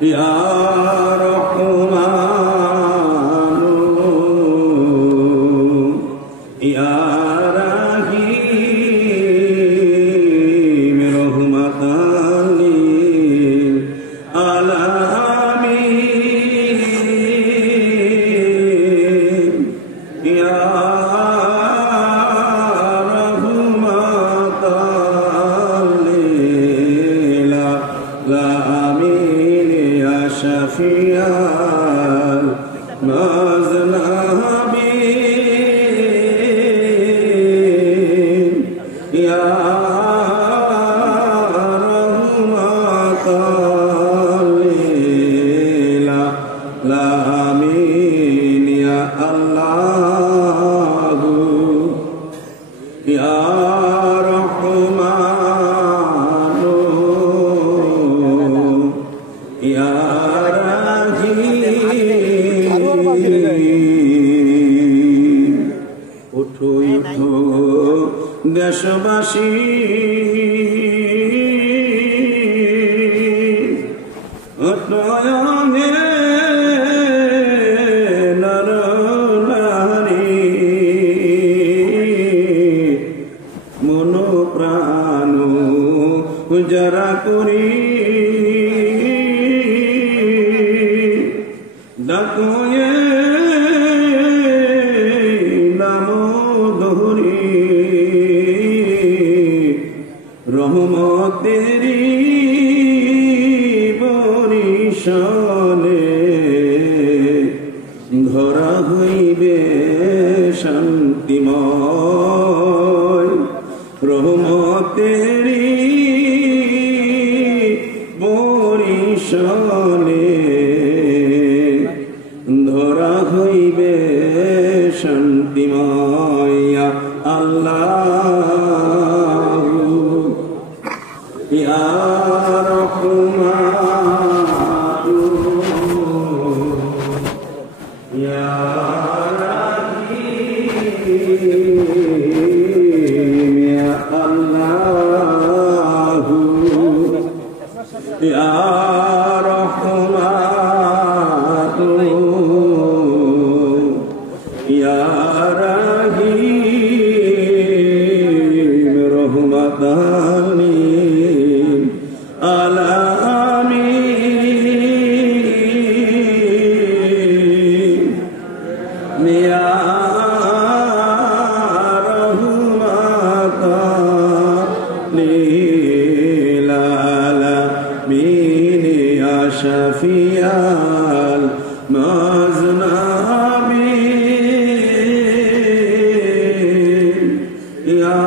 ইয়া রহমানু ইয়া রাহিম রহমাতাল লিল আলামিন ইয়া شفيع المذنبين يا رحمة للعالمين يا الله يا رحمن يا উঠো উঠো দেশবাসী নয়নে নরনারী মন প্রাণ যারা করি ডাকয়ে রহমতেরি বরিশালে ধরা হইবে শান্তিময় রহমতেরি বরিশালে ধরা হইবে শান্তিময় আল্লাহ ইয়া রহমানু ইয়া রাহিম ইয়া আল্লাহু ইয়া রহমানু ইয়া রাহিম রহমাতাল شفيع المذنبين يا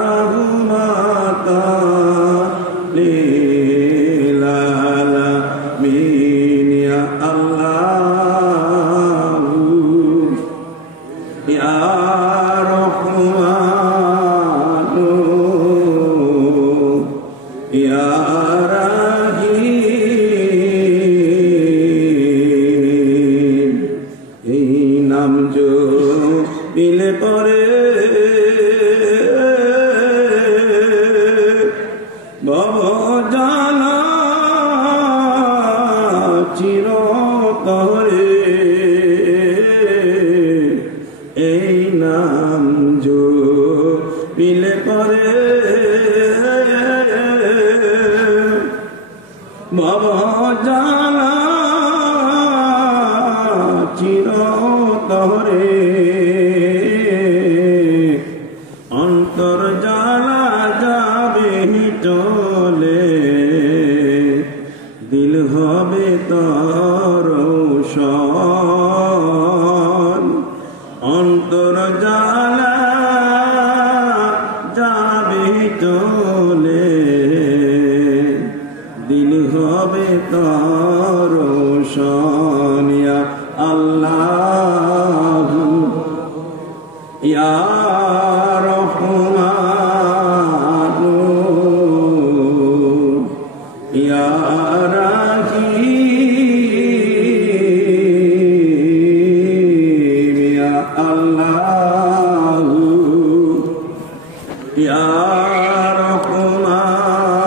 رحمة للعالمين يا الله يا رحمن يا রাহিম এই নাম জপিলে পরে ভবজালা চিরতরে এই নাম জপিলে পরে ভবজালা চিরতরে অন্তর জ্বালা যাবে চলে দিল হবে তার রোশন অন্তর জ্বালা যাবে চলে দিল হবে তার রোশন ইয়া আল্লাহ ইয়া রহমান ইয়া রাহিম ইয়া আল্লাহ ইয়া রহমান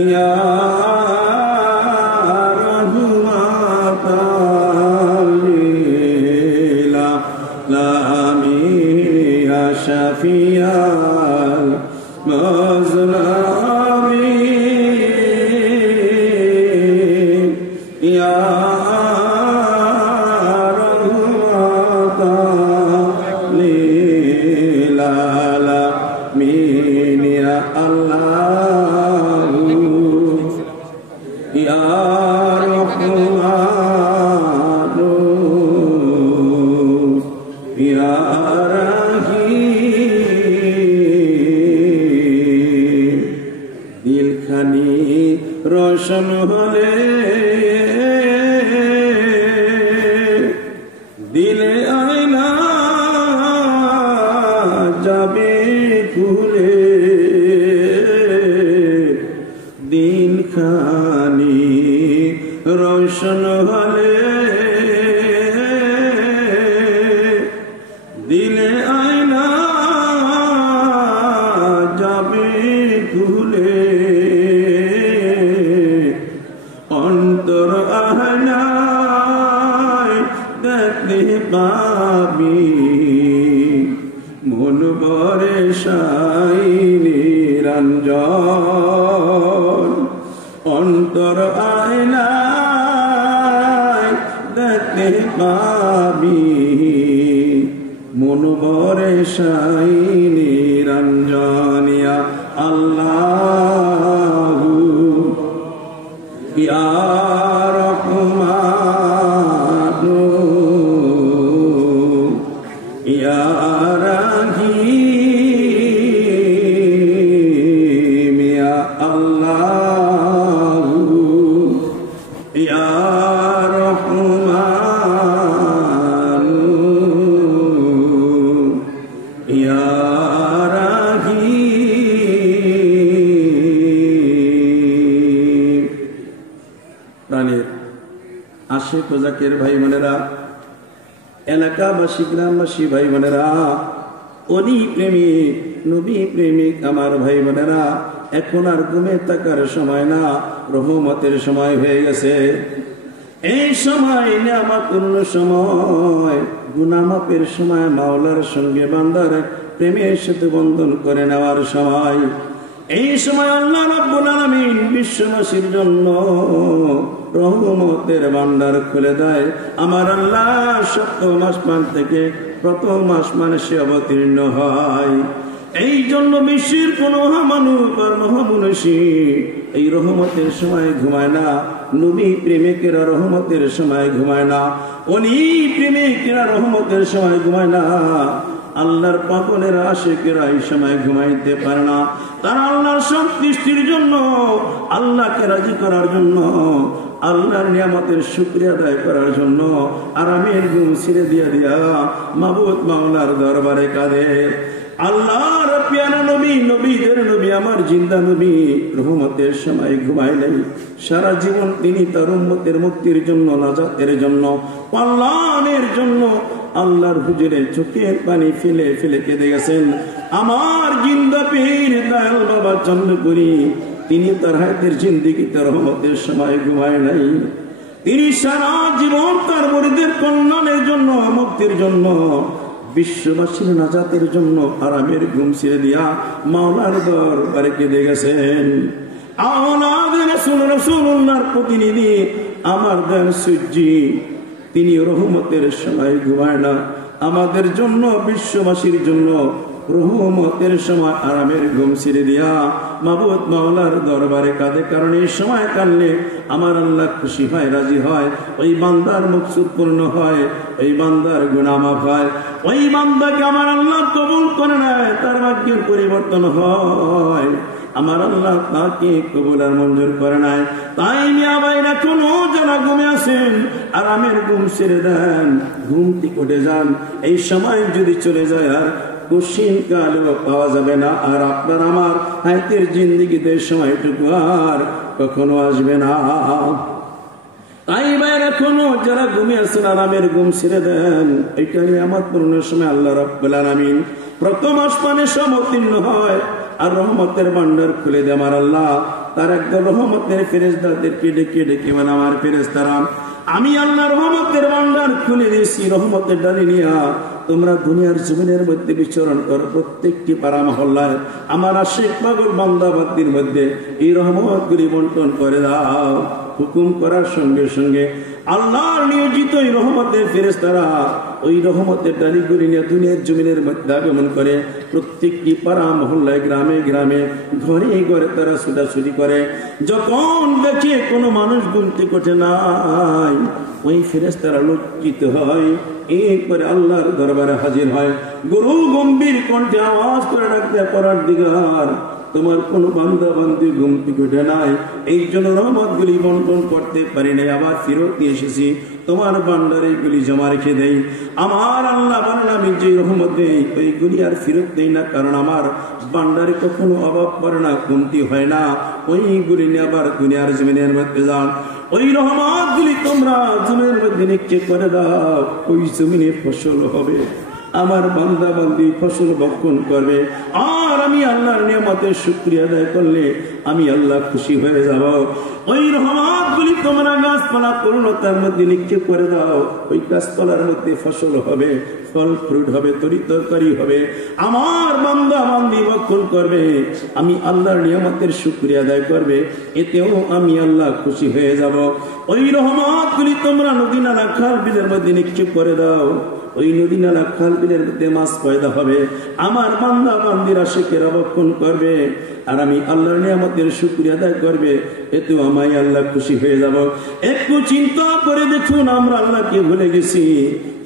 ইয়া রাহমাতাল লিল আলামিন ইয়া শাফিয়াল মুজলামিন ইয়া রোশন হলে দিলে আয়না যাবে খুলে দিন খানি রোশন হলে দিলে আয়না যাবে খুলে অন্তর আহনায় দেখতে পাবি মন ভরে সাই নিরঞ্জন অন্তর আহনায় দেখতে পাবি মন ভরে সাই নিরঞ্জন ইয়া আল্লাহ ইয়া রহমান ইয়া রহিম ইয়া আল্লাহ ইয়া রহমান ইয়া প্রাণের আশিক ও জাকির ভাই বোনেরা, এলাকাবাসী গ্রামবাসী ভাই বোনেরা, অলি প্রেমিক নবী প্রেমিক আমার ভাই বোনেরা, এখন আর ঘুমে থাকার সময় না, রহমতের সময় হয়ে গেছে। এই সময় নিয়ামতপূর্ণ সময়, গুনাহ মাফের সময়, মাওলার সঙ্গে বান্দার প্রেমের সেতু বন্ধন করে নেওয়ার সময়। এই সময় আল্লাহ রাব্বুল আলামিন বিশ্ববাসীর জন্য রহমতের ভান্ডার খুলে দেয়। আমার আল্লাহ সপ্তম আসমান থেকে প্রথম আসমানে সে অবতীর্ণ হয়। এই জন্য বিশ্বের কোন মহামানব আর মহামনুষী এই রহমতের সময় ঘুমায় না। নবী প্রেমিকেরা রহমতের সময় ঘুমায় না, অলি প্রেমিকেরা রহমতের সময় ঘুমায় না। আল্লাহর পাগলের আশিকেরা এই সময় ঘুমাইতে পারে না। তারা আল্লাহর সন্তুষ্টির জন্য, আল্লাহকে রাজি করার জন্য, আল্লাহর নিয়ামতের শুকরিয়া আদায় করার জন্য আরামের ঘুম ছেড়ে দিয়া দিয়া মাবুদ মাওলার দরবারে কাঁদে। আল্লাহর প্রিয় নবী, নবীদের নবী, আমার জিন্দা নবী রহমতের সময় ঘুমায় নাই। সারা জীবন তিনি তার উম্মতের মুক্তির জন্য, নাজাতের জন্য, কল্যাণের জন্য আল্লাহর হুজুরে চোখের পানি ফেলে ফেলে কেঁদে গেছেন। আমার জিন্দা পীর দয়াল বাবা চন্দ্রপুরী, তিনি তার হায়াতের জিন্দেগিতে রহমতের সময় ঘুমায় নাই। তিনি সারা জীবন তার মুরিদের কল্যাণের জন্য, মুক্তির জন্য, বিশ্ববাসীর নাজাতের জন্য আরামের ঘুম ছেড়ে দিয়া মাওলার দরবারে কেঁদে গেছেন। আওলাদে রাসূল, রাসূলুল্লাহর প্রতিনিধি আমার দয়াল সূর্যি, তিনি রহমতের সময় ঘুমায় না। আমাদের জন্য, বিশ্ববাসীর জন্য রহমতের সময় আরামের ঘুম ছেড়ে দিয়া মাবুদ মাওলার দরবারে কাঁদে। কারণ এই সময় কাঁদলে আমার আল্লাহ খুশি হয়, রাজি হয়, ওই বান্দার মকসুদ পূর্ণ হয়, ওই বান্দার গুনাহ মাফ হয়, ওই বান্দাকে আমার আল্লাহ কবুল করে নেয়, তার ভাগ্যের পরিবর্তন হয়। আমার আল্লাহ তাকে কবুল আর মঞ্জুর করে নাই। তাই মিয়া ভাইরা কোনো যারা ঘুমে আছেন আরামের ঘুম ছেড়ে দেন, ঘুম থেকে উঠে যান। এই সময় যদি চলে যায় আর কঠিন কালেও পাওয়া যাবে না। আর আপনার আমার হায়াতের জিন্দেগিতে সময়টুকু আর কখনো আসবে না। তাই ভাইরা কোনো যারা ঘুমে আছেন আরামের ঘুম ছেড়ে দেন। এটাই আমার পূর্ণ সময় আল্লাহ রাব্বুল আলামিন প্রথম আসমানে অবতীর্ণ হয়। আর রহমতের ভান্ডার খুলে দে আমার আল্লাহ। তার একদল রহমতের ফেরেশতাদেরকে ডেকে ডেকে মানে আমার ফেরেশতারা আমি আল্লাহ রহমতের ভান্ডার খুলে দিয়েছি, রহমতের ডালি নিয়া তোমরা দুনিয়ার জমিনের মধ্যে বিচরণ করো। প্রত্যেকটি পাড়া মহল্লায় আমার আশিক পাগল বান্দা বান্দির মধ্যে এই রহমতগুলি বন্টন করে দাও। হুকুম করার সঙ্গে সঙ্গে আল্লাহর নিয়োজিত এই রহমতের ফেরেশতারা ওই রহমতের ডালিগুলি নিয়ে দুনিয়ার জমিনের মধ্যে আগমন করে। প্রত্যেকটি পাড়া মহল্লায় গ্রামে গ্রামে ঘরে ঘরে তারা ছুটাছুটি করে। যখন দেখে কোনো মানুষ গুনতে কোঠে নাই, ওই ফেরেশতারা লজ্জিত হয়, এরপরে আল্লাহর দরবারে হাজির হয়। গুরু গম্ভীর কণ্ঠে আওয়াজ করে ডাকতে পারার দিগার তোমার কোন বান্দা বান্দি ঘুম থেকে উঠে নাই, এই জন্য রহমতগুলি বন্টন করতে পারি নাই, আবার ফেরত নিয়ে এসেছি, তোমার ভান্ডারে এগুলি জমা রেখে দেই। আমার আল্লাহ বলেন আমি যে রহমত দেই ওইগুলি আর ফেরত দেই না, কারণ আমার ভান্ডারে কখনো অভাব পড়ে না, কমতি হয় না। ওইগুলি নিয়ে আবার দুনিয়ার জমিনের মধ্যে যান, ওই রহমতগুলি তোমরা জমিনের মধ্যে নিক্ষেপ করে দাও, ওই জমিনে ফসল হবে, আমার বান্দা বান্দি ফসল ভক্ষণ করবে। আর আমি আল্লাহর নিয়ামতের শুকরিয়া আদায় করলে আমি আল্লাহ খুশি হয়ে যাব। ওই রহমতগুলি তোমরা গাছপালা তরুণতার মধ্যে নিক্ষেপ করে দাও, ওই গাছপালার মধ্যে ফসল হবে, ফল ফ্রুট হবে, তরিতরকারি হবে, আমার বান্দা বান্দি ভক্ষণ করবে, আমি আল্লাহর নিয়ামতের শুকরিয়া আদায় করবে, এতেও আমি আল্লাহ খুশি হয়ে যাব। ওই রহমতগুলি তোমরা নদী নালা খাল বিলের মধ্যে নিক্ষেপ করে দাও, ওই নদী নালা খাল বিলের মধ্যে মাছ পয়দা হবে, আমার বান্দা বান্দিরা আশিকেরা ভক্ষণ করবে, আর আমি আল্লাহর নিয়ামতের শুকরিয়া আদায় করবে, এতেও আমি আল্লাহ খুশি হয়ে যাব। একটু চিন্তা করে দেখুন, আমরা আল্লাহকে ভুলে গেছি,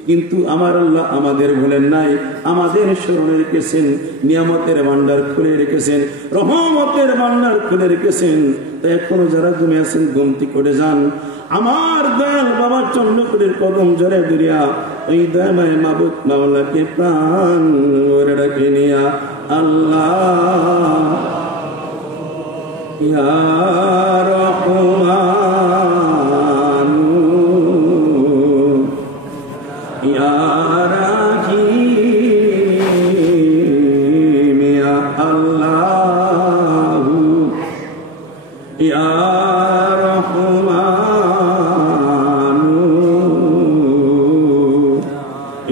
কিন্তু আমার আল্লাহ আমাদের ভুলেন নাই, আমাদের স্মরণে রেখেছেন, নিয়ামতের ভান্ডার খুলে রেখেছেন, রহমতের ভান্ডার খুলে রেখেছেন। তো এখনো যারা ঘুমে আছেন ঘুমতি করে যান, আমার দয়াল বাবা চন্দ্রপুরের কদম জরে দুরিয়া ওই দয়াময় মাবুদ মাওলাকে প্রাণ ভরে ডাকে নিয়া আল্লাহ ইয়া রহমান ইয়া রাহিম ইয়া আল্লাহ ইয়া রহমান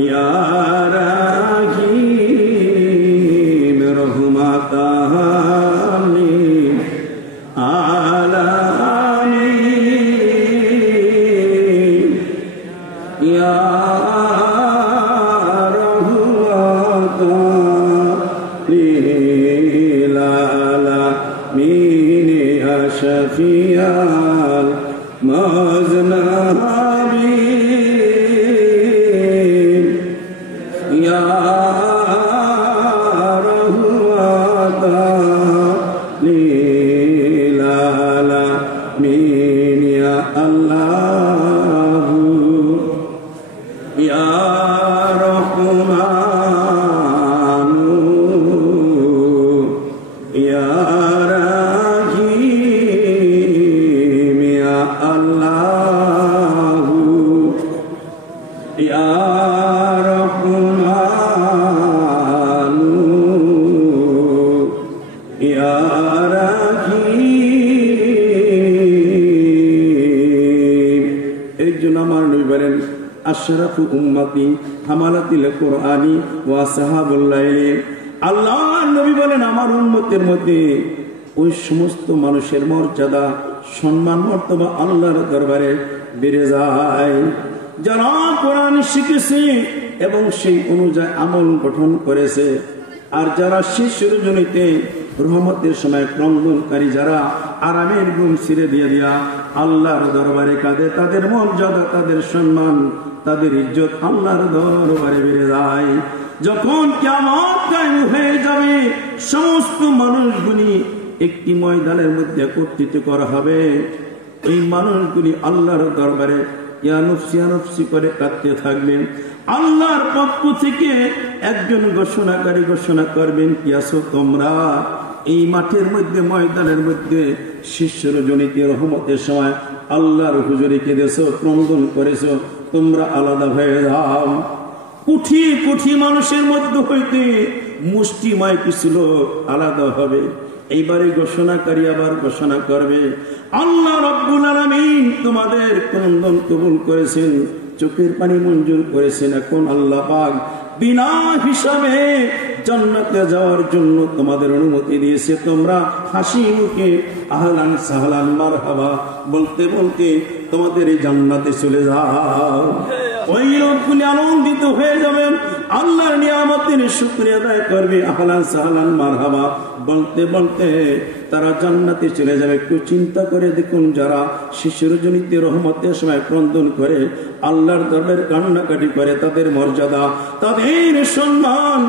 ইয়া রাহিম রহমাতানি আলামিন ইয়া রহমাতানি আলামিন ইয়া শাফিয়াল মুযনিবিন ইয়া রহমাতানি আলামিন ইয়া আল্লাহ ইয়া রহমান ইয়া রাহিম ইয়া আল্লাহ ইয়া রহমান ইয়া রাহিম। এই জন্য আমার নবী বলেন আশরাফু উম্মতি হামালাতিল কুরআনি ওয়া সাহাবুল লাইলি। আল্লাহর নবী বলেন আমার উম্মতের মধ্যে ওই সমস্ত মানুষের মর্যাদা সম্মান মর্তবা আল্লাহর দরবারে বেড়ে যায় যারা কোরআন শিখেছে এবং সেই অনুযায়ী আমল গঠন করেছে, আর যারা শিশুর জনিতে রহমতের সময় ক্রন্দনকারী, যারা আরামের ঘুম ছিঁড়ে দিয়ে দিয়া আল্লাহর দরবারে কাঁদে, তাদের মর্যাদা, তাদের সম্মান, তাদের ইজ্জত আল্লাহর দরবারে বেড়ে যায়। যখন কিয়ামত কায়েম হয়ে যাবে, সমস্ত মানুষগুলি একটি ময়দানের মধ্যে একত্রিত করা হবে। এই মানুষগুলি আল্লাহর দরবারে ইয়া নফসি ইয়া নফসি করে কাঁদতে থাকবেন। আল্লাহর পক্ষ থেকে একজন ঘোষণাকারী ঘোষণা করবেন, কি আছো তোমরা এই মাঠের মধ্যে, ময়দানের মধ্যে শিষ্যর জনিতে রহমতের সময় আল্লাহর হুজুরে কেঁদেছো, ক্রন্দন করেছো, তোমরা আলাদা হয়ে যাও। কোটি কোটি মানুষের মধ্যে হইতে মুষ্টিময় কিছু লোক আলাদা হবে। এইবারে ঘোষণাকারী আবার ঘোষণা করবে, আল্লাহ রাব্বুল আলামিন তোমাদের ক্রন্দন কবুল করেছেন, চোখের পানি মঞ্জুর করেছেন, এখন আল্লাহ পাক বিনা হিসাবে জান্নাতে যাওয়ার জন্য তোমাদের অনুমতি দিয়েছে। তোমরা হাসি মুখে আহলান সাহলান মারহাবা বলতে বলতে তোমাদের এই জান্নাতে চলে যাও। ওই লোকগুলি আনন্দিত হয়ে যাবেন, আল্লাহর নিয়ামতের শুকরিয়া আদায় করবে, আহলান সাহলান মারহাবা বলতে বলতে তারা জান্নাতে চলে যাবে। একটু চিন্তা করে দেখুন, যারা শিশুর জনিত রহমতের সময় ক্রন্দন করে, আল্লাহর দরবারে কান্নাকাটি করে, তাদের মর্যাদা, তাদের সম্মান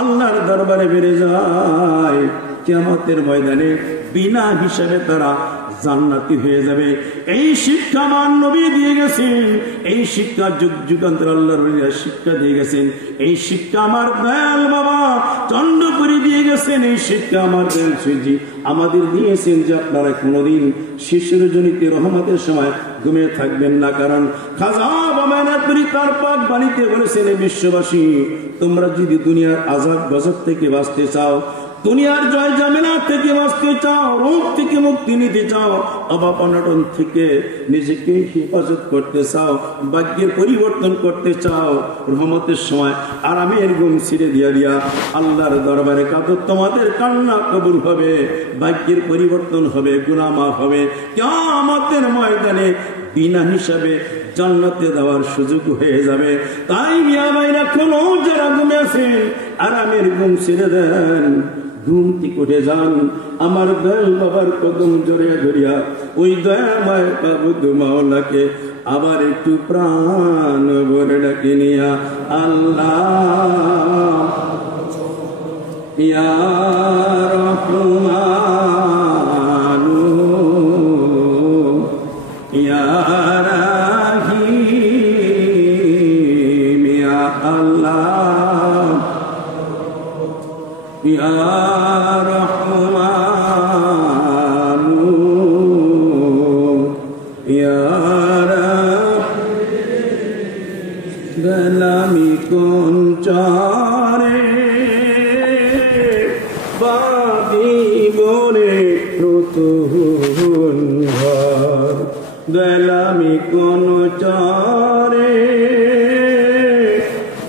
আল্লাহর দরবারে বেড়ে যায়। কিয়ামতের ময়দানে বিনা হিসাবে তারা জান্নাতি হয়ে যাবে। এই শিক্ষা আমার নবী দিয়ে গেছেন, এই শিক্ষা যুগ যুগান্তর আল্লাহর ওলিরা শিক্ষা দিয়ে গেছেন, এই শিক্ষা আমার দয়াল বাবা চন্দ্রপুরী দিয়ে গেছেন, এই শিক্ষা আমার দয়াল সুজি আমাদের দিয়েছেন যে আপনারা কোনোদিন শিশুর জনিত রহমতের সময় ঘুমিয়ে থাকবেন না। কারণ খাজা বামানাতুরি তার পাক বাণীতে বলেছেন, বিশ্ববাসী তোমরা যদি দুনিয়ার আযাব গজব থেকে বাঁচতে চাও, দুনিয়ার জয় জামেলা থেকে বাঁচতে চাও, রোগ থেকে মুক্তি নিতে চাও, অভাব অনটন থেকে নিজেকে হেফাজত করতে চাও, ভাগ্যের পরিবর্তন করতে চাও, রহমতের সময় আরামের ঘুম ছিঁড়ে দিয়া আল্লাহর দরবারে কাঁদো, তোমাদের কান্না কবুল হবে, ভাগ্যের পরিবর্তন হবে, গুনাহ মাফ হবে, কিয়ামতের ময়দানে বিনা হিসাবে জান্নাতে দেওয়ার সুযোগ হয়ে যাবে। তাই মিয়া ভাইরা কোনো যারা ঘুমে আছেন আরামের ঘুম ছেড়ে দেন, ঘুম থেকে উঠে যান, আমার দয়াল বাবার কদম জড়িয়া ধরিয়া ওই দয়াময় বাবুদ মাওলাকে আবার একটু প্রাণ ভরে ডাকে নিয়া, আল্লাহ ইয়া রহমানু ইয়া রাহিম ইয়া আল্লাহ ইয়া রহমানু ইয়া গলামি কোন চারে বাদি বলে প্রতুন ঘর, গলামি কোন চারে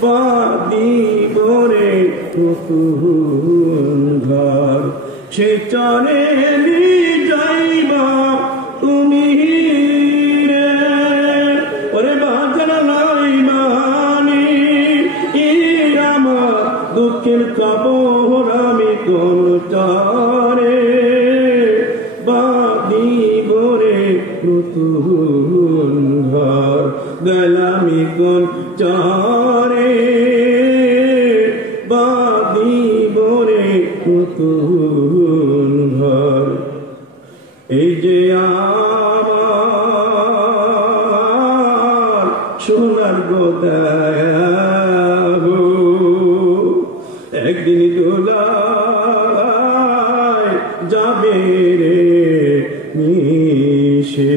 বাদি বলে প্রতুন ঘর, সে চারে যাইবা তুমি রে, ওরে বাজানা নাই মানি আমার দুঃখের কবর আমি কোন চারে বাদিব রে নতুন ঘর, গলামি কোন চারে বাদিব রে নতুন ঘর। এই যে আমার সোনার গোদায় একদিন দোলায় যাবে রে মিশে,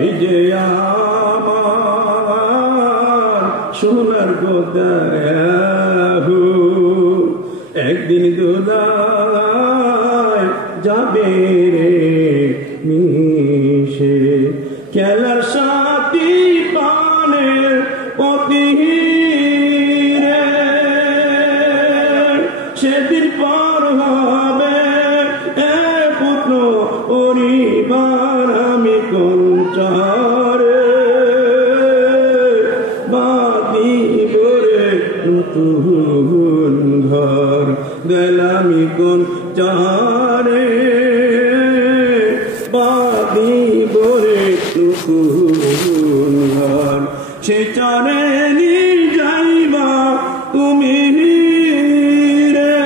এই যে আমার সোনার গোদায় একদিন দোলায় যাবে রে মিশে, খেলার সাথী পানের পতি রে সেদিন পার হবে এ পুত্র পরিবার আমি কোন চারে বাদিব রে নতুন ঘর, গলামি কোন চারে বাদিব রে নতুন ঘর, সে চারে নি যাইবা তুমি রে,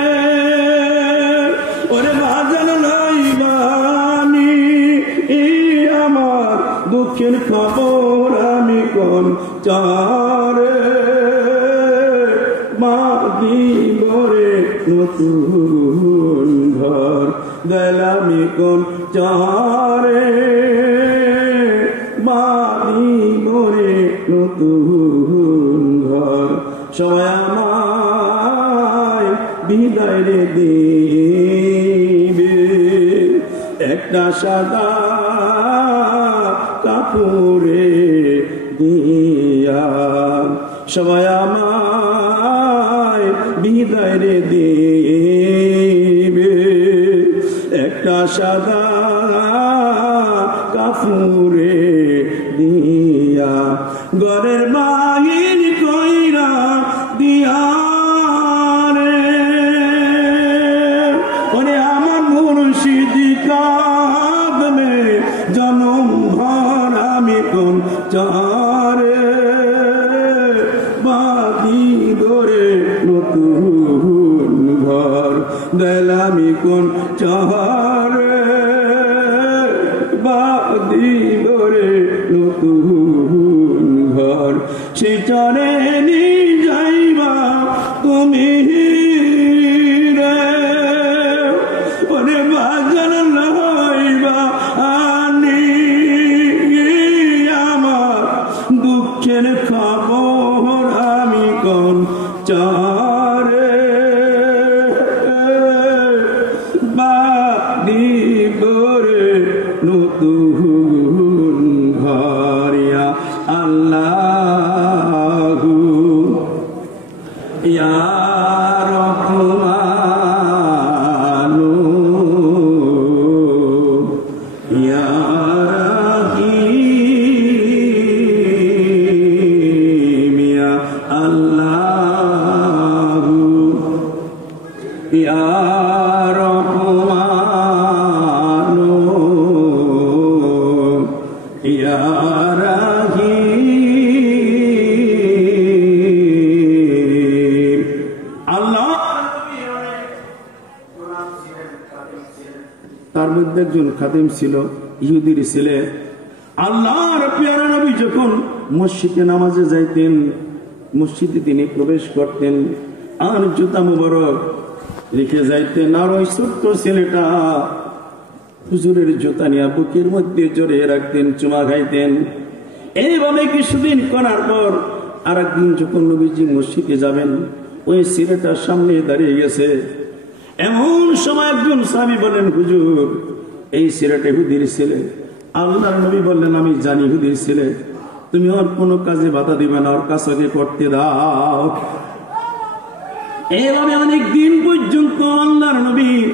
ওরে বাজান নাই বানি আমার দুঃখের খবর আমি কোন চারে বাদিব রে নতুন ঘর, গলামি কোন চারে বাদিব রে নতুন ঘর। সবাই আমায় সাদা কাপড়ে দিয়া সবাই আমায় বিদায় রে দিবে একটা সাদা কাপড়ে দিয়া ঘরের বাহির কইরা দিয়া রে ওরে আমার মুর্শিদ কাঁদবে জনম ভর আমি কোন চারে বাদি ধরে নতুন ঘর দিলামি কোন চারে বাদি ধরে নতুন ঘর সে চরে নি যাইবা তুমি রে ওরে বাজার লইবা আনি আমার দুঃখের খবর আমি কোন চারে বাদি করে নতুন ঘরিয়া আল্লাহু ইয়া রহমানু ইয়া রাহিম ইয়া আল্লাহু ইয়া রহমানু ইয়া রাহিম আল্লাহ তার মধ্যে একজন খাদেম ছিল ইহুদির ছেলে আল্লাহর প্যারা নবী যখন মসজিদে নামাজে যাইতেন মসজিদে তিনি প্রবেশ করতেন আর জুতা মুবারক রেখে যাইতেন আর ওই ছোট্ট ছেলেটা হুজুরের জুতা নিয়ে বুকের মধ্যে জড়িয়ে রাখতেন চুমা খাইতেন এইভাবে কিছুদিন করার পর আর একদিন যখন নবীজি মসজিদে যাবেন ওই ছেলেটার সামনে দাঁড়িয়ে গেছে এমন সময় একজন সাহাবী বলেন হুজুর এই ছেলেটা ইহুদির ছেলে আল্লাহর নবী বললেন আমি জানি ইহুদির ছেলে তুমি ওর কোনো কাজে বাধা দিবে না ওর কাছে করতে দাও এইভাবে অনেক দিন পর্যন্ত আল্লাহর নবী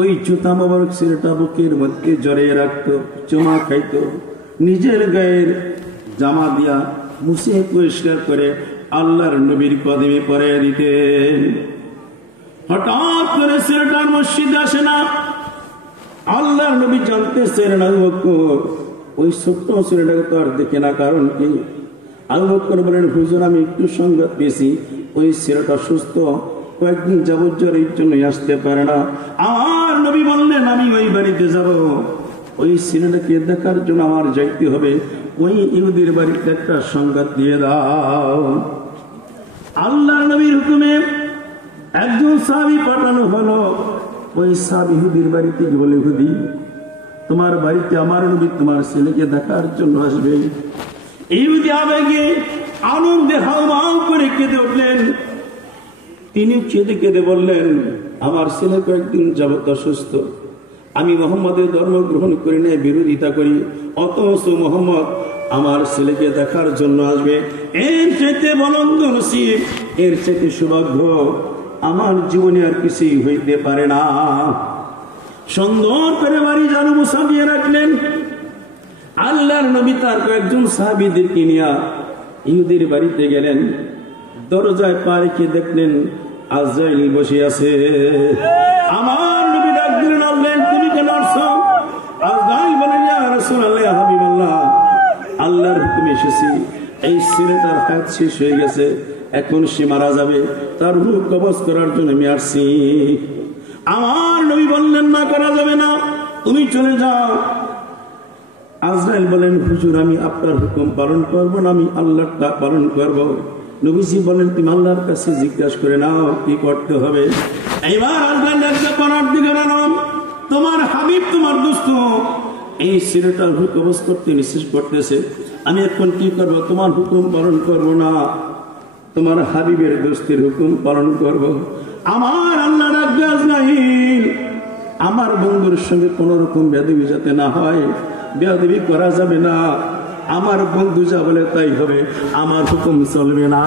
ওই জুতা মোবারক ছেলেটা বুকের মধ্যে জড়িয়ে রাখতো চুমা খাইতো নিজের গায়ের জামা দিয়া মুছে পরিষ্কার করে আল্লাহর নবীর কদমে পরিয়ে দিতেন হঠাৎ করে ছেলেটার মসজিদে আসে না আল্লাহর নবী জানতেছেন আবু বকর ওই ছোট্ট ছেলেটাকে তো আর দেখে না কারণ কি আবু বকর বলেন হুজুর আমি একটু সংবাদ পেয়েছি ওই ছেলেটা সুস্থ কয়েকদিন যাবত জ্বরের জন্য আসতে পারে না আমার নবী বললেন আমি ওই বাড়িতে যাব ওই ছেলেটাকে দেখার জন্য আমার যাইতে হবে ওই ইহুদির বাড়িতে একটা সংবাদ দিয়ে দাও আল্লাহর নবীর হুকুমে একজন সাহাবী পাঠানো হলো ওই সাহাবী ইহুদির বাড়িতে বলে ইহুদি তোমার বাড়িতে আমার নবী তোমার ছেলেকে দেখার জন্য আসবে ইহুদি আবেগে আনন্দে হাউমাউ করে কেঁদে উঠলেন তিনি কেঁদে কেঁদে বললেন আমার ছেলে কয়েকদিন যাবত অসুস্থ আমি মোহাম্মদের ধর্ম গ্রহণ করি না বিরোধিতা করি অথচ মোহাম্মদ আমার ছেলেকে দেখার জন্য আসবে এর চাইতে বলন্দ নসিব এর চাইতে সৌভাগ্য আমার জীবনে আর কিছুই হইতে পারে না সুন্দর করে বাড়ি জানু সাজিয়ে রাখলেন আল্লাহর নবী তার কয়েকজন সাহাবীদেরকে নিয়ে ইহুদির বাড়িতে গেলেন দরজায় পা রেখে দেখলেন আজরাইল বসে আছে আমার নবী ডাক দিলেন আল্লাহ তুমি কেন আসছো আজরাইল বলেন ইয়া রাসূলুল্লাহ হাবিবাল্লাহ আল্লাহর হুকুমে এসেছি এই ছেলেটার হায়াত শেষ হয়ে গেছে এখন সে মারা যাবে তার রূহ কবজ করার জন্য আমি আসছি আমার নবী বললেন না করা যাবে না তুমি চলে যাও আজরাইল বলেন হুজুর আমি আপনার হুকুম পালন করব না আমি আল্লাহটা পালন করব নবীজি বলেন তুমি আল্লাহর কাছে জিজ্ঞাসা করে নাও কি করতে হবে এইবার আজরাইল একটা করার দিকে নাম তোমার হাবিব তোমার দোস্ত এই ছেলেটার রূহ কবজ করতে নিষেধ করতেছে আমি এখন কি করব তোমার হুকুম পালন করব না তোমার হাবিবের দোস্তের হুকুম পালন করব আমার আল্লাহ রাব্বুল আলামিন আমার বন্ধুর সঙ্গে কোন রকম বেয়াদবি যাতে না হয়, বেয়াদবি করা যাবে না। আমার বন্ধু যা বলে তাই হবে, আমার হুকুম চলবে না।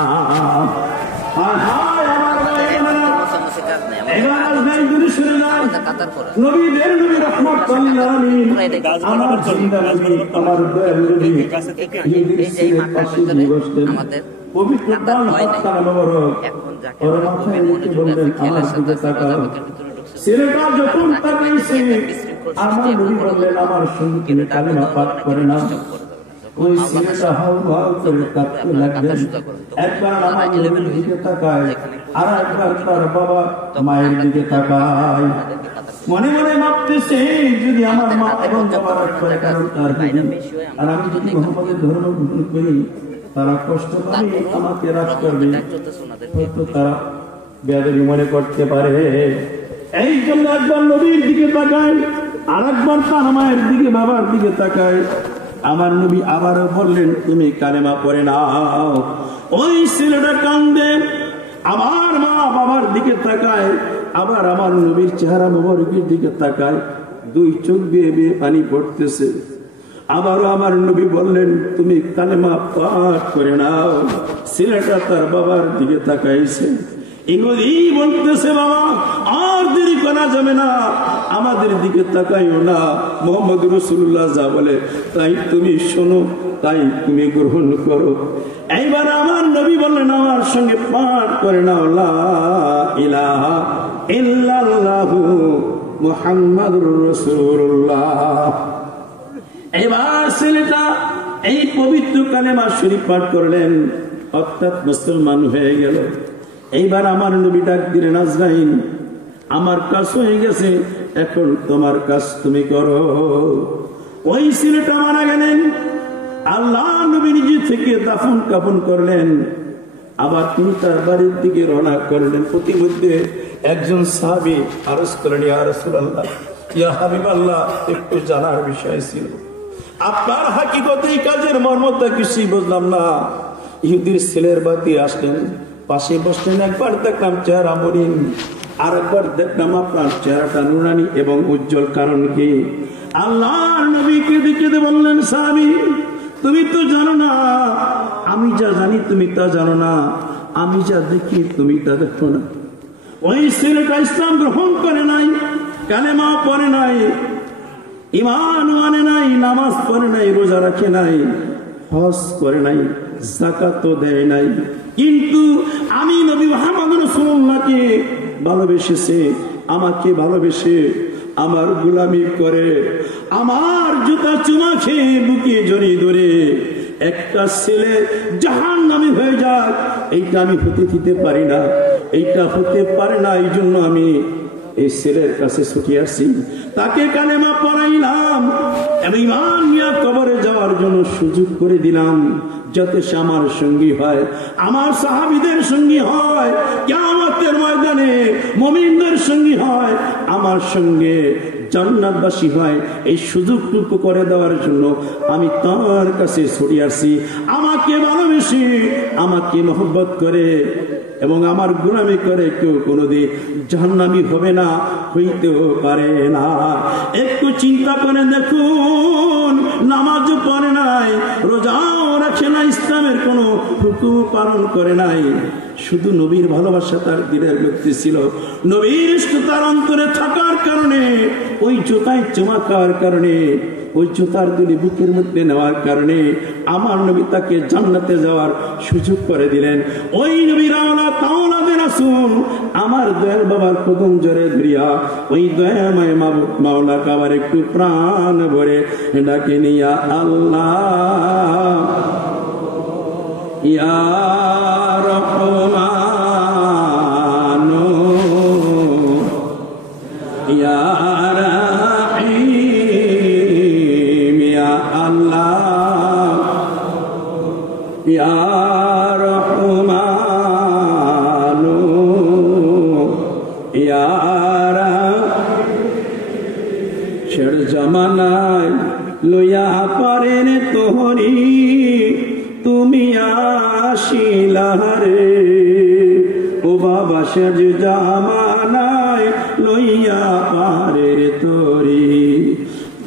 ছেলেটা যখন তাকাইছে, আমার নবী বললেন আমার সঙ্গে তিনি কালিমা পাঠ করে না। ওই ছেলেটা হাউমাউ করে কাঁদতে লাগলেন। একবার আমার নবীর দিকে তাকায়, আর একবার তার বাবা মায়ের দিকে তাকায়। মনে মনে ভাবতেছে যদি আমার মা এবং বাবা রাগ করে, কারণ তার আর আমি যদি মোহাম্মদের ধর্ম গ্রহণ করি, তারা কষ্ট পাবে, আমাকে রাগ করবে, হয়তো তারা বেয়াদবি মনে করতে পারে। এই জন্য একবার নবীর দিকে তাকায়, আর একবার তার মায়ের দিকে বাবার দিকে তাকায়। আমার নবী আবারও বললেন তুমি কালেমা পড়ে নাও। ওই ছেলেটা কান্দে, আমার মা বাবার দিকে তাকায়, আবার আমার নবীর চেহারা মোবারকের দিকে তাকায়, দুই চোখ বেয়ে বেয়ে পানি পড়তেছে। আবারও আমার নবী বললেন তুমি কালেমা পাঠ করে নাও। ছেলেটা তার বাবার দিকে তাকাইছে, এগুলি বলতেছে বাবা আর দেরি করা যাবে না, আমাদের দিকে তাকাইও না, মোহাম্মদ রাসূলুল্লাহ যা বলে তাই তুমি শোনো, তাই তুমি গ্রহণ করো। এইবার আমার নবী বললেন আমার সঙ্গে পাঠ করে নাও লা ইলাহা ইল্লাল্লাহু মুহাম্মাদুর রাসূলুল্লাহ। এবার ছেলেটা এই পবিত্র কালেমা শরীফ পাঠ করলেন, অর্থাৎ মুসলমান হয়ে গেল। এইবার আমার নবী ডাক দিলেন আজরাইল, আমার কাজ হয়ে গেছে, এখন তোমার কাজ তুমি করো। ওই ছেলেটা মারা গেলেন, আল্লাহ নবী নিজে থেকে দাফন কাফন করলেন। আবার তিনি তার বাড়ির দিকে রওনা করলেন। প্রতিমধ্যে একজন সাহাবী আরজ করলেন ইয়া রাসূলুল্লাহ, ইয়া হাবিবাল্লাহ, একটু জানার বিষয় ছিল, আপনার হাকিকত এই কাজের মর্মটা কিছুই বুঝলাম না। ইহুদির ছেলের বাড়ি আসলেন, পাশে বসলেন, একবার দেখলাম চেহারা মলিন, আর একবার দেখলাম আপনার চেহারাটা নুরানি এবং উজ্জ্বল, কারণ কি? আল্লাহর নবীকে দিকে বললেন সাহাবী তুমি তো জানো না, আমি যা জানি তুমি তা জানো না, আমি যা দেখি তুমি তা দেখো না। ওই ছেলেটা ইসলাম গ্রহণ করে নাই, কালেমা পড়ে নাই, ঈমান মানে নাই, নামাজ পড়ে নাই, রোজা রাখে নাই, হজ করে নাই, যাকাতও দেয় নাই, কিন্তু আমি নবী মুহাম্মদ রাসূলুল্লাহকে ভালোবেসেছে, আমাকে ভালোবেসে আমার গোলামি করে, আমার জুতা চুমা খেয়ে বুকে জড়িয়ে ধরে একটা ছেলে জাহান্নামী হয়ে যাক, এইটা আমি হতে দিতে পারি না, এইটা হতে পারে না। এই জন্য আমি এই ছেলের কাছে ছুটে আসি, তাকে কালেমা পড়াইলাম এবং ঈমান নিয়ে কবরে যাওয়ার জন্য সুযোগ করে দিলাম, যাতে সে আমার সঙ্গী হয়, আমার সাহাবীদের সঙ্গী হয়, কিয়ামতের ময়দানে মুমিনদের সঙ্গী হয়, আমার সঙ্গে জান্নাতবাসী হয়। এই সুযোগটুকু করে দেওয়ার জন্য আমি তার কাছে ছুটে আসি। আমাকে ভালোবেসে, আমাকে মহব্বত করে এবং আমার গোলামি করে কেউ কোনোদিন জাহান্নামী হবে না, হইতেও পারে না। একটু চিন্তা করে দেখুন, নামাজও পড়ে নাই, রোজাও রাখে না, ইসলামের কোনো হুকুম পালন করে নাই, শুধু নবীর ভালোবাসা তার দিলের ব্যক্তি ছিল, নবীর ইশক তার অন্তরে থাকার কারণে, ওই জুতায় চুমা খাওয়ার কারণে, ওই জুতার দুলি বুকের মধ্যে নেওয়ার কারণে আমার নবী তাকে জান্নাতে যাওয়ার সুযোগ করে দিলেন। ওই নবীর আওলাদ আওলাদে রাসূল আমার দয়াল বাবার কদম জোরে ধরিয়া ওই দয়াময় মাওলা কাবার একটু প্রাণ ভরে ডাকে নিয়া আল্লাহ ইয়া রহমান ইয়া রাহিম ইয়া আল্লাহ ইয়া রহমান ইয়া শের জামানায় লইয়া পারেন তোহরি তুমি আসিলা রে, ও বাবা শের জামানায় লইয়া পারের তরি।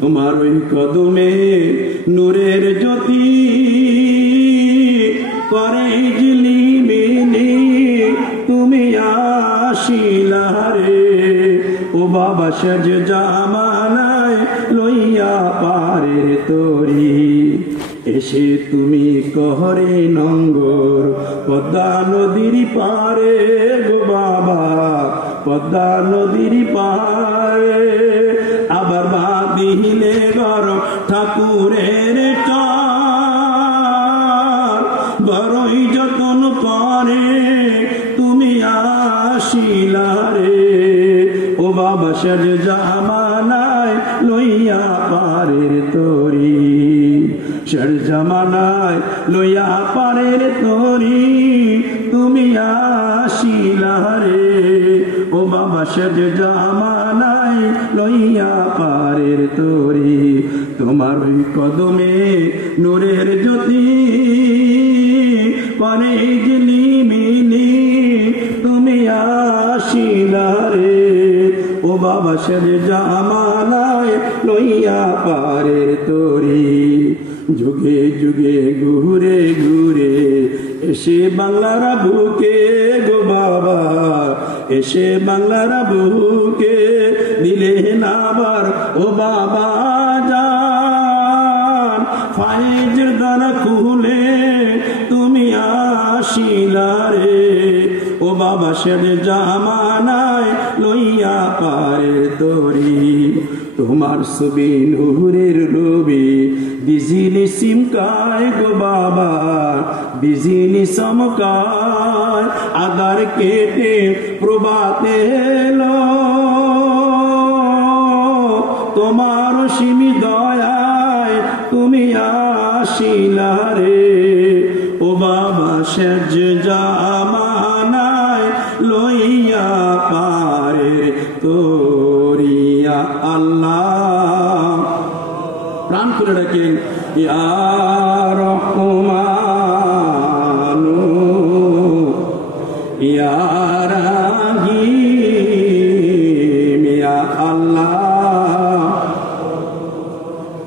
তোমার ওই কদমে নূরের জ্যোতি করে ঝিলিমিলি, তুমি আসিলা রে ও বাবা সেজ জামানায় লইয়া পারের তরি। এসে তুমি কহরে নঙ্গর পদ্মা নদীর পারে গো বাবা, পদ্মা নদীর পারে। আবার বাঁধিলে ঘর ঠাকুরের চার, বড়ই যতন করে তুমি আসিলা রে ও বাবা সেজ জামানায় লইয়া পারের তরি। শের জামানায় লইয়া পারের তরি, তুমি আসিলা রে ও বাবা শের জামানায় লইয়া পারের তরি। তোমার ওই কদমে নূরের জ্যোতি করে ঝিলিমিলি, তুমি আসিলা রে ও বাবা শের জামানায় লইয়া পারের তরি। যুগে যুগে ঘুরে ঘুরে এসে বাংলার বুকে গো বাবা, এসে বাংলার বুকে দিলে নাবার ও বাবা জান। ফাইজের দ্বারা খুলে তুমি আসিলা রে ও বাবা শের জামানায় লইয়া পারের তরি। তোমার ছবি নূরের রবি বিজলি সিমকায় গো বাবা, বিজলি চমকায় আধার কেটে প্রভাতে এলো। তোমার সিমি দয়ায় তুমি আসিলা রে ও বাবা সেজ জামানায় লইয়া পারের তরিয়া। আল্লাহ প্রাণ করে রাখেন ইয়া রহমানু ইয়া রাহিম ইয়া আল্লাহ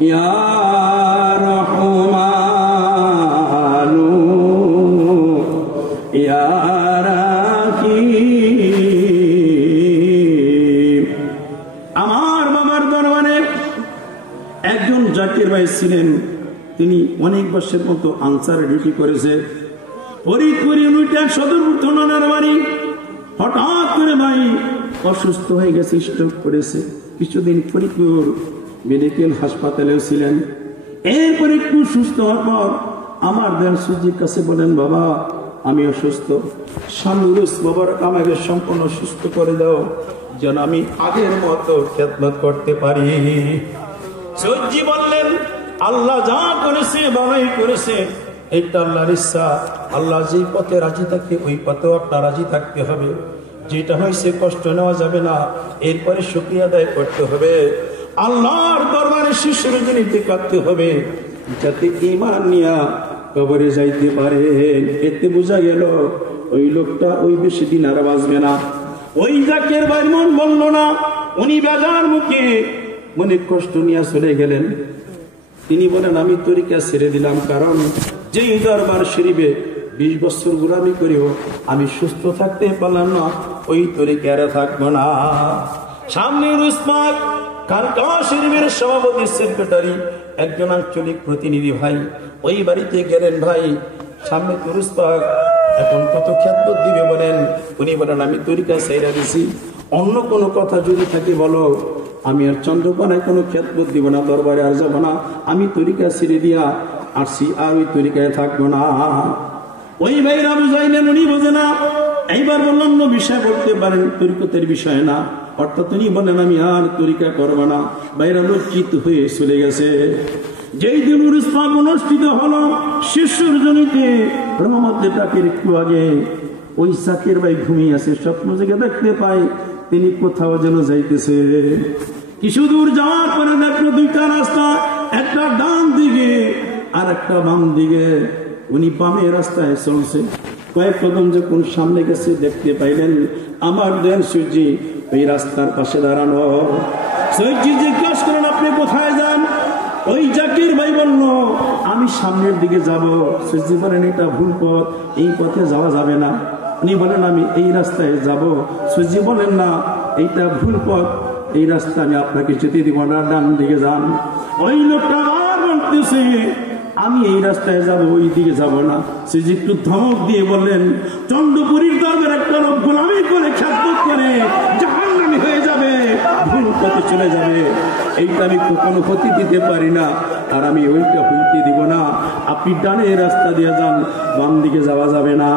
ইয়া রহমানু ইয়া রাহিম। আমার বাবার দরবারে একজন জাকির ভাই ছিলেন, তিনি অনেক বছরের মতো আনসার ডিউটি করেছে। ফরিদপুর ইউনিটের সদর থানার বাড়ি। হঠাৎ করে ভাই অসুস্থ হয়ে গেছে, স্ট্রোক করেছে। কিছুদিন ফরিদপুর মেডিকেল হাসপাতালেও ছিলেন। এরপর একটু সুস্থ হওয়ার পর আমার দেন সুজির কাছে বলেন, বাবা আমি অসুস্থ, শানুরুস বাবার আমাকে সম্পূর্ণ সুস্থ করে দাও, যেন আমি আগের মতো খেদমত করতে পারি। সজ্জি বললেন, আল্লাহ যা করেছে ভালোই করেছে, এটা আল্লাহর ইচ্ছা। আল্লাহ যেই পথে রাজি থাকে ওই পথেও আপনার রাজি থাকতে হবে। যেটা হয়েছে কষ্ট নেওয়া যাবে না, এরপরে শুকরিয়া আদায় করতে হবে। আল্লাহর দরবারে শিশুর জনিতে কাঁদতে হবে, যাতে ঈমান নিয়া কবরে যাইতে পারে। এতে বোঝা গেল ওই লোকটা ওই বেশি দিন আর বাঁচবে না। ওই জাকের ভাই মন বলল না, উনি বেজার মুখে মনে কষ্ট নিয়ে চলে গেলেন। তিনি বলেন, আমি তরিকা ছেড়ে দিলাম, কারণ যেই দরবার শরীফে 20 বছর গোলামি করেও আমি সুস্থ থাকতে পারলাম না, ওই তরিকারে থাকবো না। সামনে রুসমাক কালকা শরীফের সভাপতি সেক্রেটারি একজন আঞ্চলিক প্রতিনিধি ভাই ওই বাড়িতে গেলেন। ভাই সামনে তুরুসপাক, এখন কত খ্যাতবোধ দিবে বলেন। উনি বলেন, আমি তরিকা ছেড়ে দিছি, অন্য কোনো কথা যদি থাকে বলো, আমি আর চন্দ্রকোনায় কোনো খ্যাতবোধ দিব না, দরবারে আর যাবো না, আমি তরিকা ছেড়ে দিয়া আসছি, আর ওই তরিকায় থাকবো না। ওই ভাইরা বুঝাইলেন, উনি বোঝে না। এইবার বললাম অন্য বিষয় বলতে পারেন, তরিকতের বিষয় না। অর্থাৎ তিনি বলেন, আমি আর তরিকা করবো না। ভাইরা লজ্জিত হয়ে চলে গেছে। যেই দিন উরুসপাক অনুষ্ঠিত হলো শিশুর জনিতে রহমতের ডাকের একটু আগে, ওই জাকির ভাই ঘুমিয়ে আছে। স্বপ্ন জেগে দেখতে পাই তিনি কোথাও যেন যাইতেছে। কিছু দূর যাওয়ার পরে দেখলো দুইটা রাস্তা, একটা ডান দিকে আর একটা বাম দিকে। উনি বামে রাস্তায় চলছে। কয়েক কদম যখন সামনে গেছে দেখতে পাইলেন আমার দেন সূর্যি ওই রাস্তার পাশে দাঁড়ানো। সৈয়দজি জিজ্ঞাসা করেন, আপনি কোথায় যান? ওই জাকির ভাই বলল, আমি সামনের দিকে যাব। সৈয়দজি বলেন, এটা ভুল পথ, এই পথে যাওয়া যাবে না। উনি বলেন, আমি এই রাস্তায় যাব। সৈয়দজি বলেন, না, এইটা ভুল পথ, এই রাস্তা আমি আপনাকে যেতে দিব না, ডান দিকে যান। ওই লোকটা আবার বলতেছে, আমি এই রাস্তায় যাব, ওই দিকে যাব না। সে যে একটু ধমক দিয়ে বললেন, চন্দ্রপুরীর দরবার একটা লোক গোলামি করে খ্যাত করে জাহান্নামী হয়ে যাবে, ভুল পথে চলে যাবে, এইটা আমি কখনো হতে দিতে পারি না, আর আমি ওইটা হইতে দিব না। আপনি ডানে রাস্তা দিয়ে যান, বাম দিকে যাওয়া যাবে না।